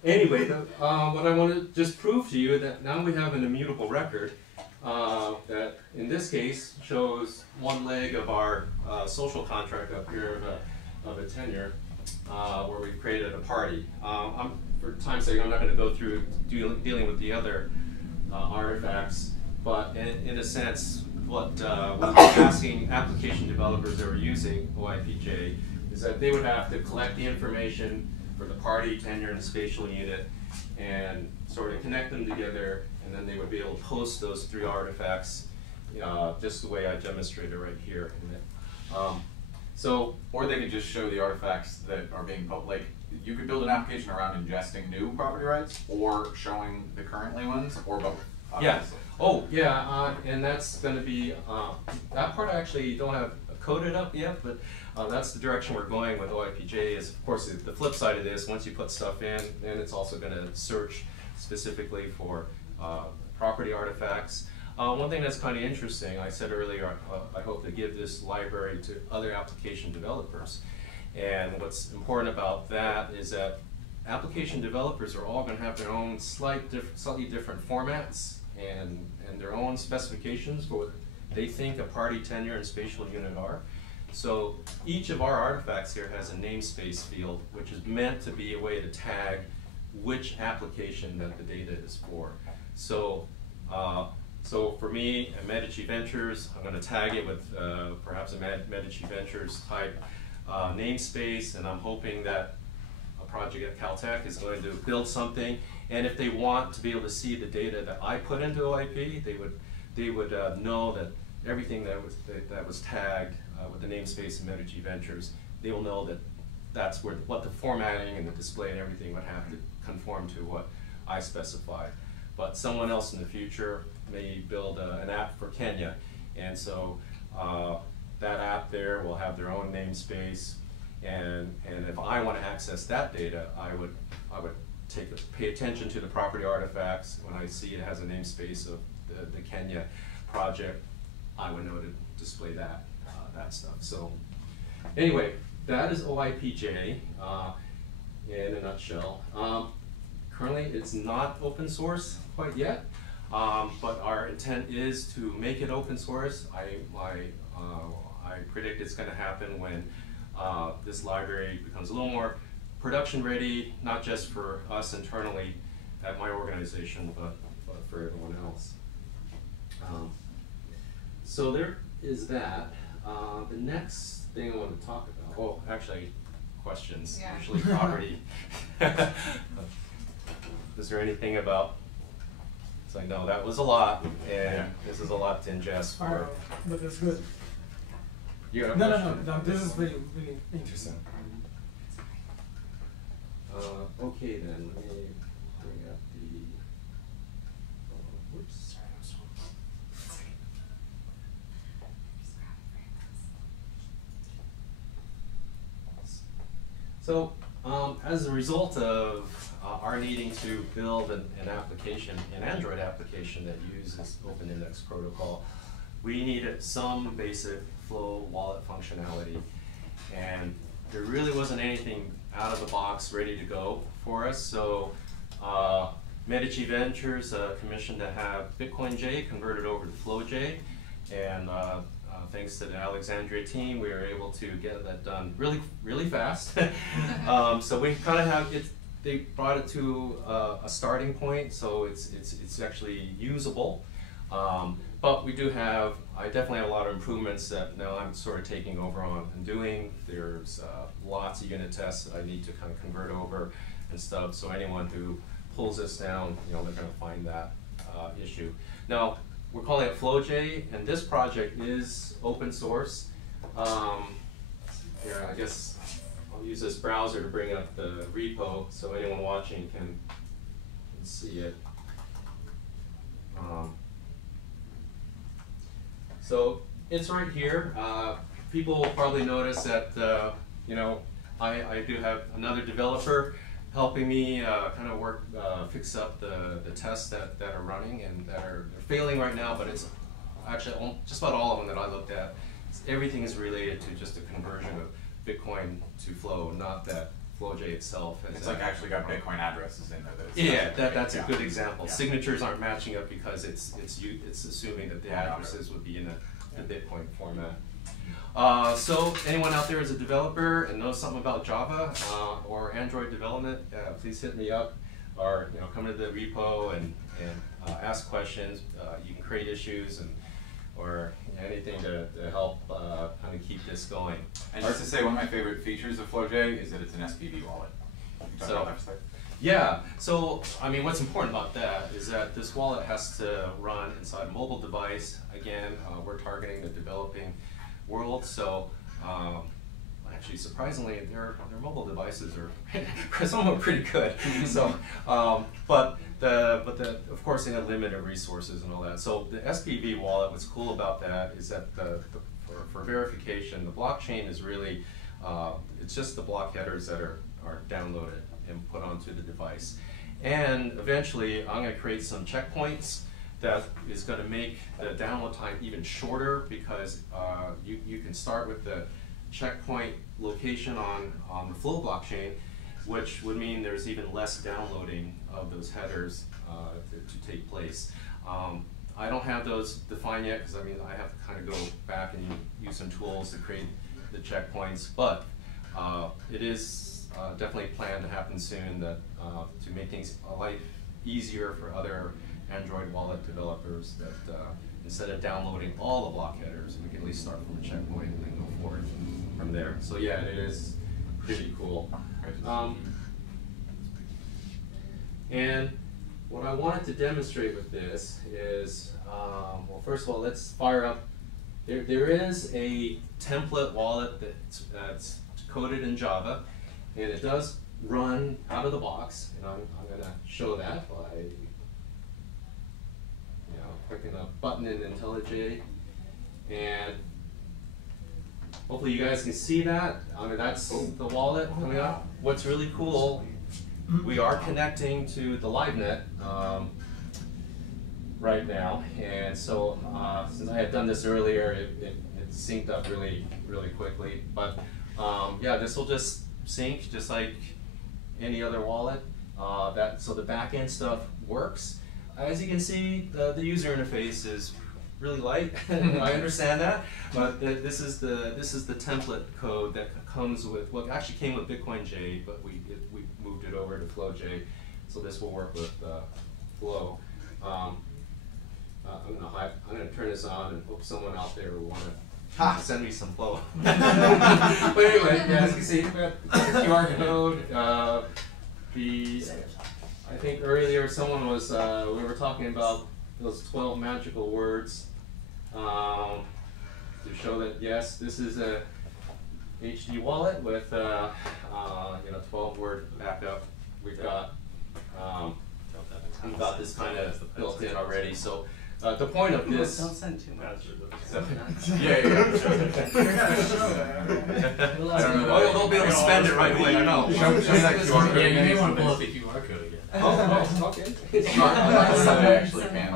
Anyway, what I want to just prove to you that now we have an immutable record that, in this case, shows one leg of our social contract up here of a tenure where we've created a party. For time's sake, I'm not going to go through dealing with the other artifacts, but in a sense, what we're asking application developers that are using OIPJ is that they would have to collect the information for the party, tenure, and spatial unit, and sort of connect them together, and then they would be able to post those three artifacts just the way I demonstrated right here. Or they could just show the artifacts that are being like you could build an application around ingesting new property rights or showing the currently ones, or both. Yeah. Oh, yeah, and that's going to be that part I actually don't have coded up yet, but that's the direction we're going with OIPJ. Is of course the flip side of this. Once you put stuff in, then it's also going to search specifically for property artifacts. One thing that's kind of interesting, I said earlier, I hope to give this library to other application developers. And what's important about that is that application developers are all going to have their own slightly different formats and their own specifications for what they think a party, tenure, and spatial unit are. So each of our artifacts here has a namespace field, which is meant to be a way to tag which application that the data is for. So so for me, at Medici Ventures, I'm going to tag it with perhaps a Medici Ventures type namespace, and I'm hoping that a project at Caltech is going to build something, and if they want to be able to see the data that I put into OIP, they would know that everything that was tagged with the namespace in Medici Ventures, they will know that that's where what the formatting and the display and everything would have to conform to what I specify. But someone else in the future may build an app for Kenya, and so that app there will have their own namespace, and if I want to access that data, I would pay attention to the property artifacts. When I see it has a namespace of the Kenya project, I would know to display that stuff. So anyway, that is OIPJ in a nutshell. Currently, it's not open source quite yet, but our intent is to make it open source. I predict it's going to happen when this library becomes a little more production ready, not just for us internally at my organization, but for everyone else. So there is that. The next thing I want to talk about, well, actually, questions, Yeah. usually property. Is there anything about, so I know that was a lot, and this is a lot to ingest for. But that's good. You got a No, question? no, this is really, really interesting. Okay then, let me bring up the, whoops. So, as a result of our needing to build an application, an Android application that uses Open Index Protocol, we needed some basic Flow wallet functionality, and there really wasn't anything out of the box ready to go for us. So, Medici Ventures commissioned to have Bitcoin J converted over to Flow J, and thanks to the Alexandria team, we were able to get that done really, really fast. So we kind of have it. They brought it to a starting point, so it's actually usable. But we do have, I definitely have a lot of improvements that now I'm sort of taking over on and doing. There's lots of unit tests that I need to kind of convert over and stuff. So anyone who pulls this down, you know, they're going to find that issue. Now, we're calling it FlowJ, and this project is open source. Here, I guess I'll use this browser to bring up the repo so anyone watching can see it. So it's right here. People will probably notice that you know, I do have another developer helping me kind of work, fix up the tests that are running and they're failing right now, but it's actually just about all of them that I looked at. Everything is related to just a conversion of Bitcoin to Flow, not that FlowJ itself. It's like actually got Bitcoin addresses in there. That's a good example. Yeah. Signatures aren't matching up because it's assuming that the addresses would be in a Bitcoin format. So anyone out there is a developer and knows something about Java or Android development, please hit me up, or come to the repo and ask questions. You can create issues or anything to help kind of keep this going. And just to say, one of my favorite features of FlowJ is that it's an SPV wallet. Yeah, so I mean, what's important about that is that this wallet has to run inside a mobile device. Again, we're targeting the developing world, so actually, surprisingly, their mobile devices are some of them are pretty good. So, but of course, they have limited resources and all that. So the SPV wallet, what's cool about that is that for verification, the blockchain is really it's just the block headers that are downloaded and put onto the device. And eventually, I'm going to create some checkpoints that is going to make the download time even shorter, because you can start with the checkpoint location on the Flow blockchain, which would mean there's even less downloading of those headers to take place. I don't have those defined yet, because I mean I have to kind of go back and use some tools to create the checkpoints, but it is definitely planned to happen soon, that to make things life easier for other Android wallet developers, that instead of downloading all the block headers, we can at least start from a checkpoint and then go forward from there. So yeah, it is pretty cool. And what I wanted to demonstrate with this is, well, first of all, let's fire up. There is a template wallet that's coded in Java, and it does run out of the box, and I'm going to show that by clicking a button in IntelliJ, and hopefully you guys can see that. I mean, that's the wallet coming up. What's really cool, we are connecting to the LiveNet right now, and so since I had done this earlier, it synced up really quickly. But yeah, this will just sync just like any other wallet. So the back end stuff works. As you can see, the user interface is really light. I understand that, but this is the template code that comes with, well, it actually came with Bitcoin J, but we moved it over to FlowJ, so this will work with Flow. I'm gonna turn this on and hope someone out there will want to send me some Flow. But anyway, yeah, as you can see, we got the QR code. I think earlier someone was, we were talking about those 12 magical words to show that yes, this is a HD wallet with 12-word backup. We've got this kind of built in already. So the point of this. Don't send too much. Yeah. Oh, they'll be able to spend it right away. I know. Show me that QR code. Yeah, you may want to pull up the QR code again. Oh, okay. Actually, man.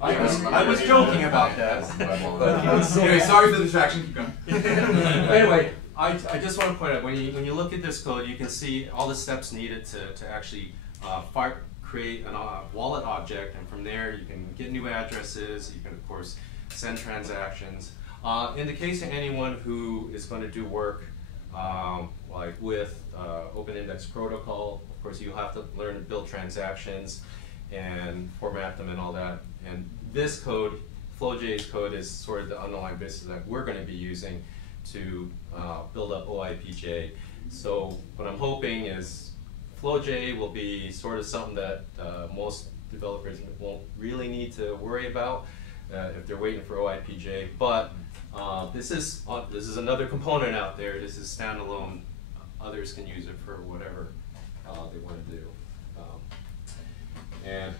I was joking about that. Anyway, sorry for the distraction. Keep going. Anyway, I just want to point out when you look at this code, you can see all the steps needed to actually create a wallet object, and from there you can get new addresses. You can of course send transactions. In the case of anyone who is going to do work like with Open Index Protocol, of course you'll have to learn to build transactions and format them and all that. And this code, FlowJ's code, is sort of the underlying basis that we're going to be using to build up OIPJ. So what I'm hoping is FlowJ will be sort of something that most developers won't really need to worry about if they're waiting for OIPJ. But this is another component out there. This is standalone. Others can use it for whatever they want to do. And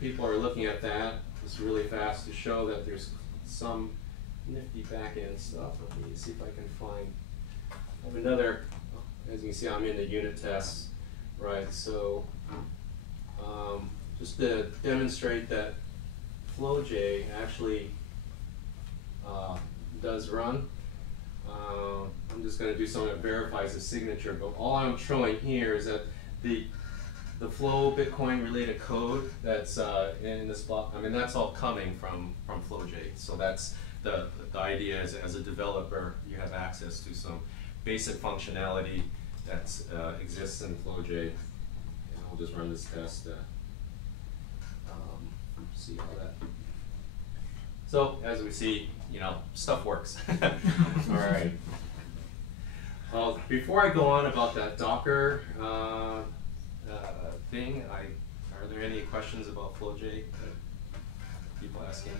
people are looking at that just really fast to show that there's some nifty back-end stuff. Let me see if I can find another. As you can see, I'm in the unit tests, right? So just to demonstrate that FlowJ actually does run, I'm just going to do something that verifies the signature. But all I'm showing here is that the Flow Bitcoin related code that's in this block, I mean, that's all coming from FlowJ. So that's the idea is, as a developer, you have access to some basic functionality that exists in FlowJ. And I'll just run this test to see how that. So as we see, stuff works. All right. Before I go on about that Docker thing, are there any questions about FlowJ that people asking?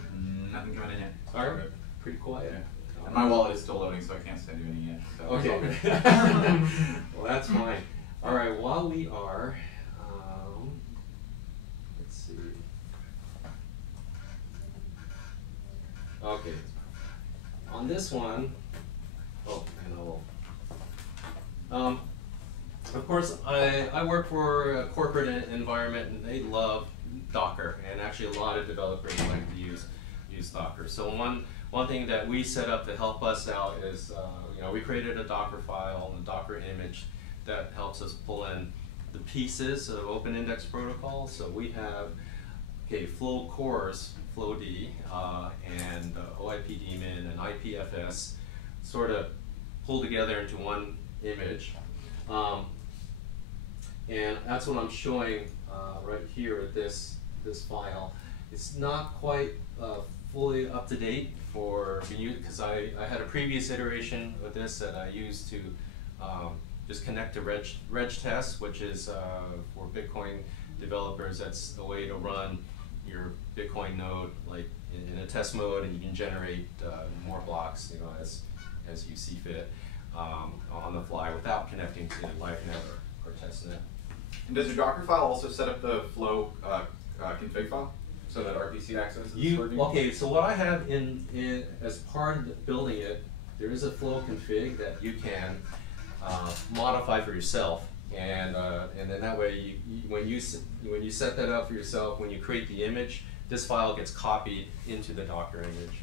Nothing coming in yet. All right. Pretty quiet. Yeah. And my wallet is still loading, so I can't send you any yet. So Okay. Well, that's fine. All right. While we are, let's see. Okay. On this one, of course, I work for a corporate environment, and they love Docker, and actually a lot of developers like to use Docker. So one thing that we set up to help us out is, we created a Docker file and a Docker image that helps us pull in the pieces of Open Index Protocol. So we have, Flow cores, FlowD, and OIP daemon and IPFS sort of pulled together into one image. And that's what I'm showing right here at this file. It's not quite fully up to date for you, because I had a previous iteration of this that I used to just connect to reg test, which is for Bitcoin developers. That's the way to run your Bitcoin node like in a test mode, and you can generate more blocks, as you see fit. on the fly without connecting to LiveNet or testnet. And does your Docker file also set up the flow config file so that RPC access is working? Okay, so what I have in as part of building it, there is a flow config that you can modify for yourself, and then that way when you set that up for yourself, when you create the image, this file gets copied into the Docker image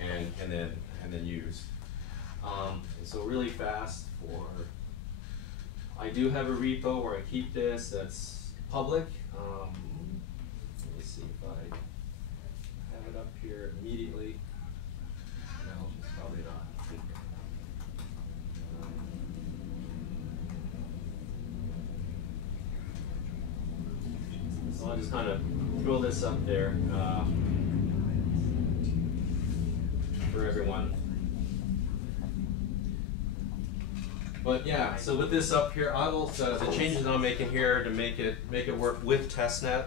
and then used. And so really fast I do have a repo where I keep this that's public. Let me see if I have it up here immediately. No, probably not. So I'll just kind of throw this up there for everyone. But yeah, so with this up here, I will the changes I'm making here to make it work with testnet.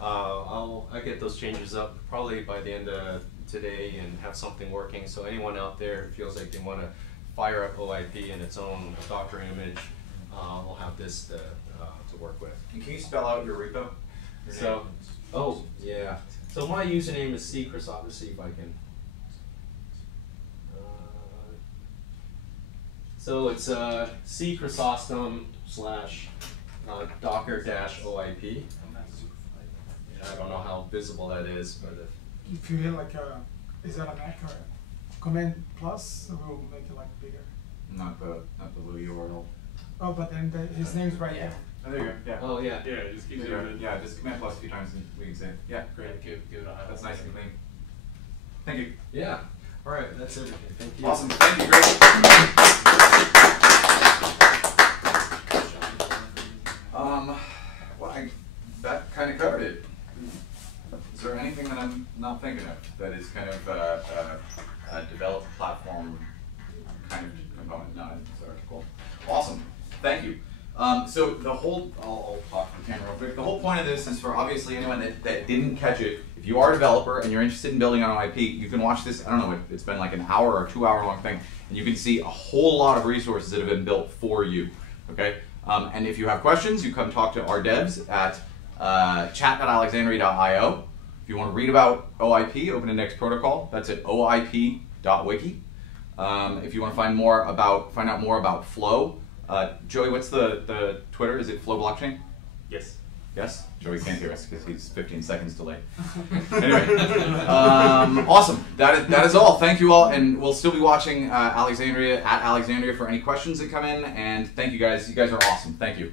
I'll get those changes up probably by the end of today and have something working. So anyone out there who feels like they want to fire up OIP in its own Docker image, we'll have this to work with. And can you spell out your repo? So, oh yeah. So my username is Chris. Let's see if I can. So it's C Chrysostom / Docker-OIP. I don't know how visible that is, but if you hit like is that a Mac or Command Plus, it will make it like bigger. Not the little URL. Oh, but then his name's right there. Oh, there you go. Yeah. oh yeah. Yeah, it just keeps doing it. Yeah, just Command Plus a few times and we can say it. Yeah, great. Give it a That's nice and clean. Thank you. Yeah. All right, that's everything. Thank you. Awesome. Thank you, great. Well, that kind of covered it. Is there anything that I'm not thinking of that is kind of a developed platform kind of component? No, it's alright, cool. Awesome. Thank you. So the whole, I'll talk to the camera real quick. The whole point of this is for obviously anyone that didn't catch it. If you are a developer and you're interested in building on OIP, you can watch this, I don't know, it's been like an hour or 2 hour long thing, and you can see a whole lot of resources that have been built for you, okay? And if you have questions, you come talk to our devs at chat.alexandria.io. If you want to read about OIP, Open Index Protocol, that's at oip.wiki. If you want to find out more about Flow, Joey, what's the Twitter? Is it Flow Blockchain? Yes. Yes? Joey can't hear us because he's 15 seconds delayed. Anyway, awesome. That is all. Thank you all, and we'll still be watching Alexandria for any questions that come in. And thank you guys. You guys are awesome. Thank you.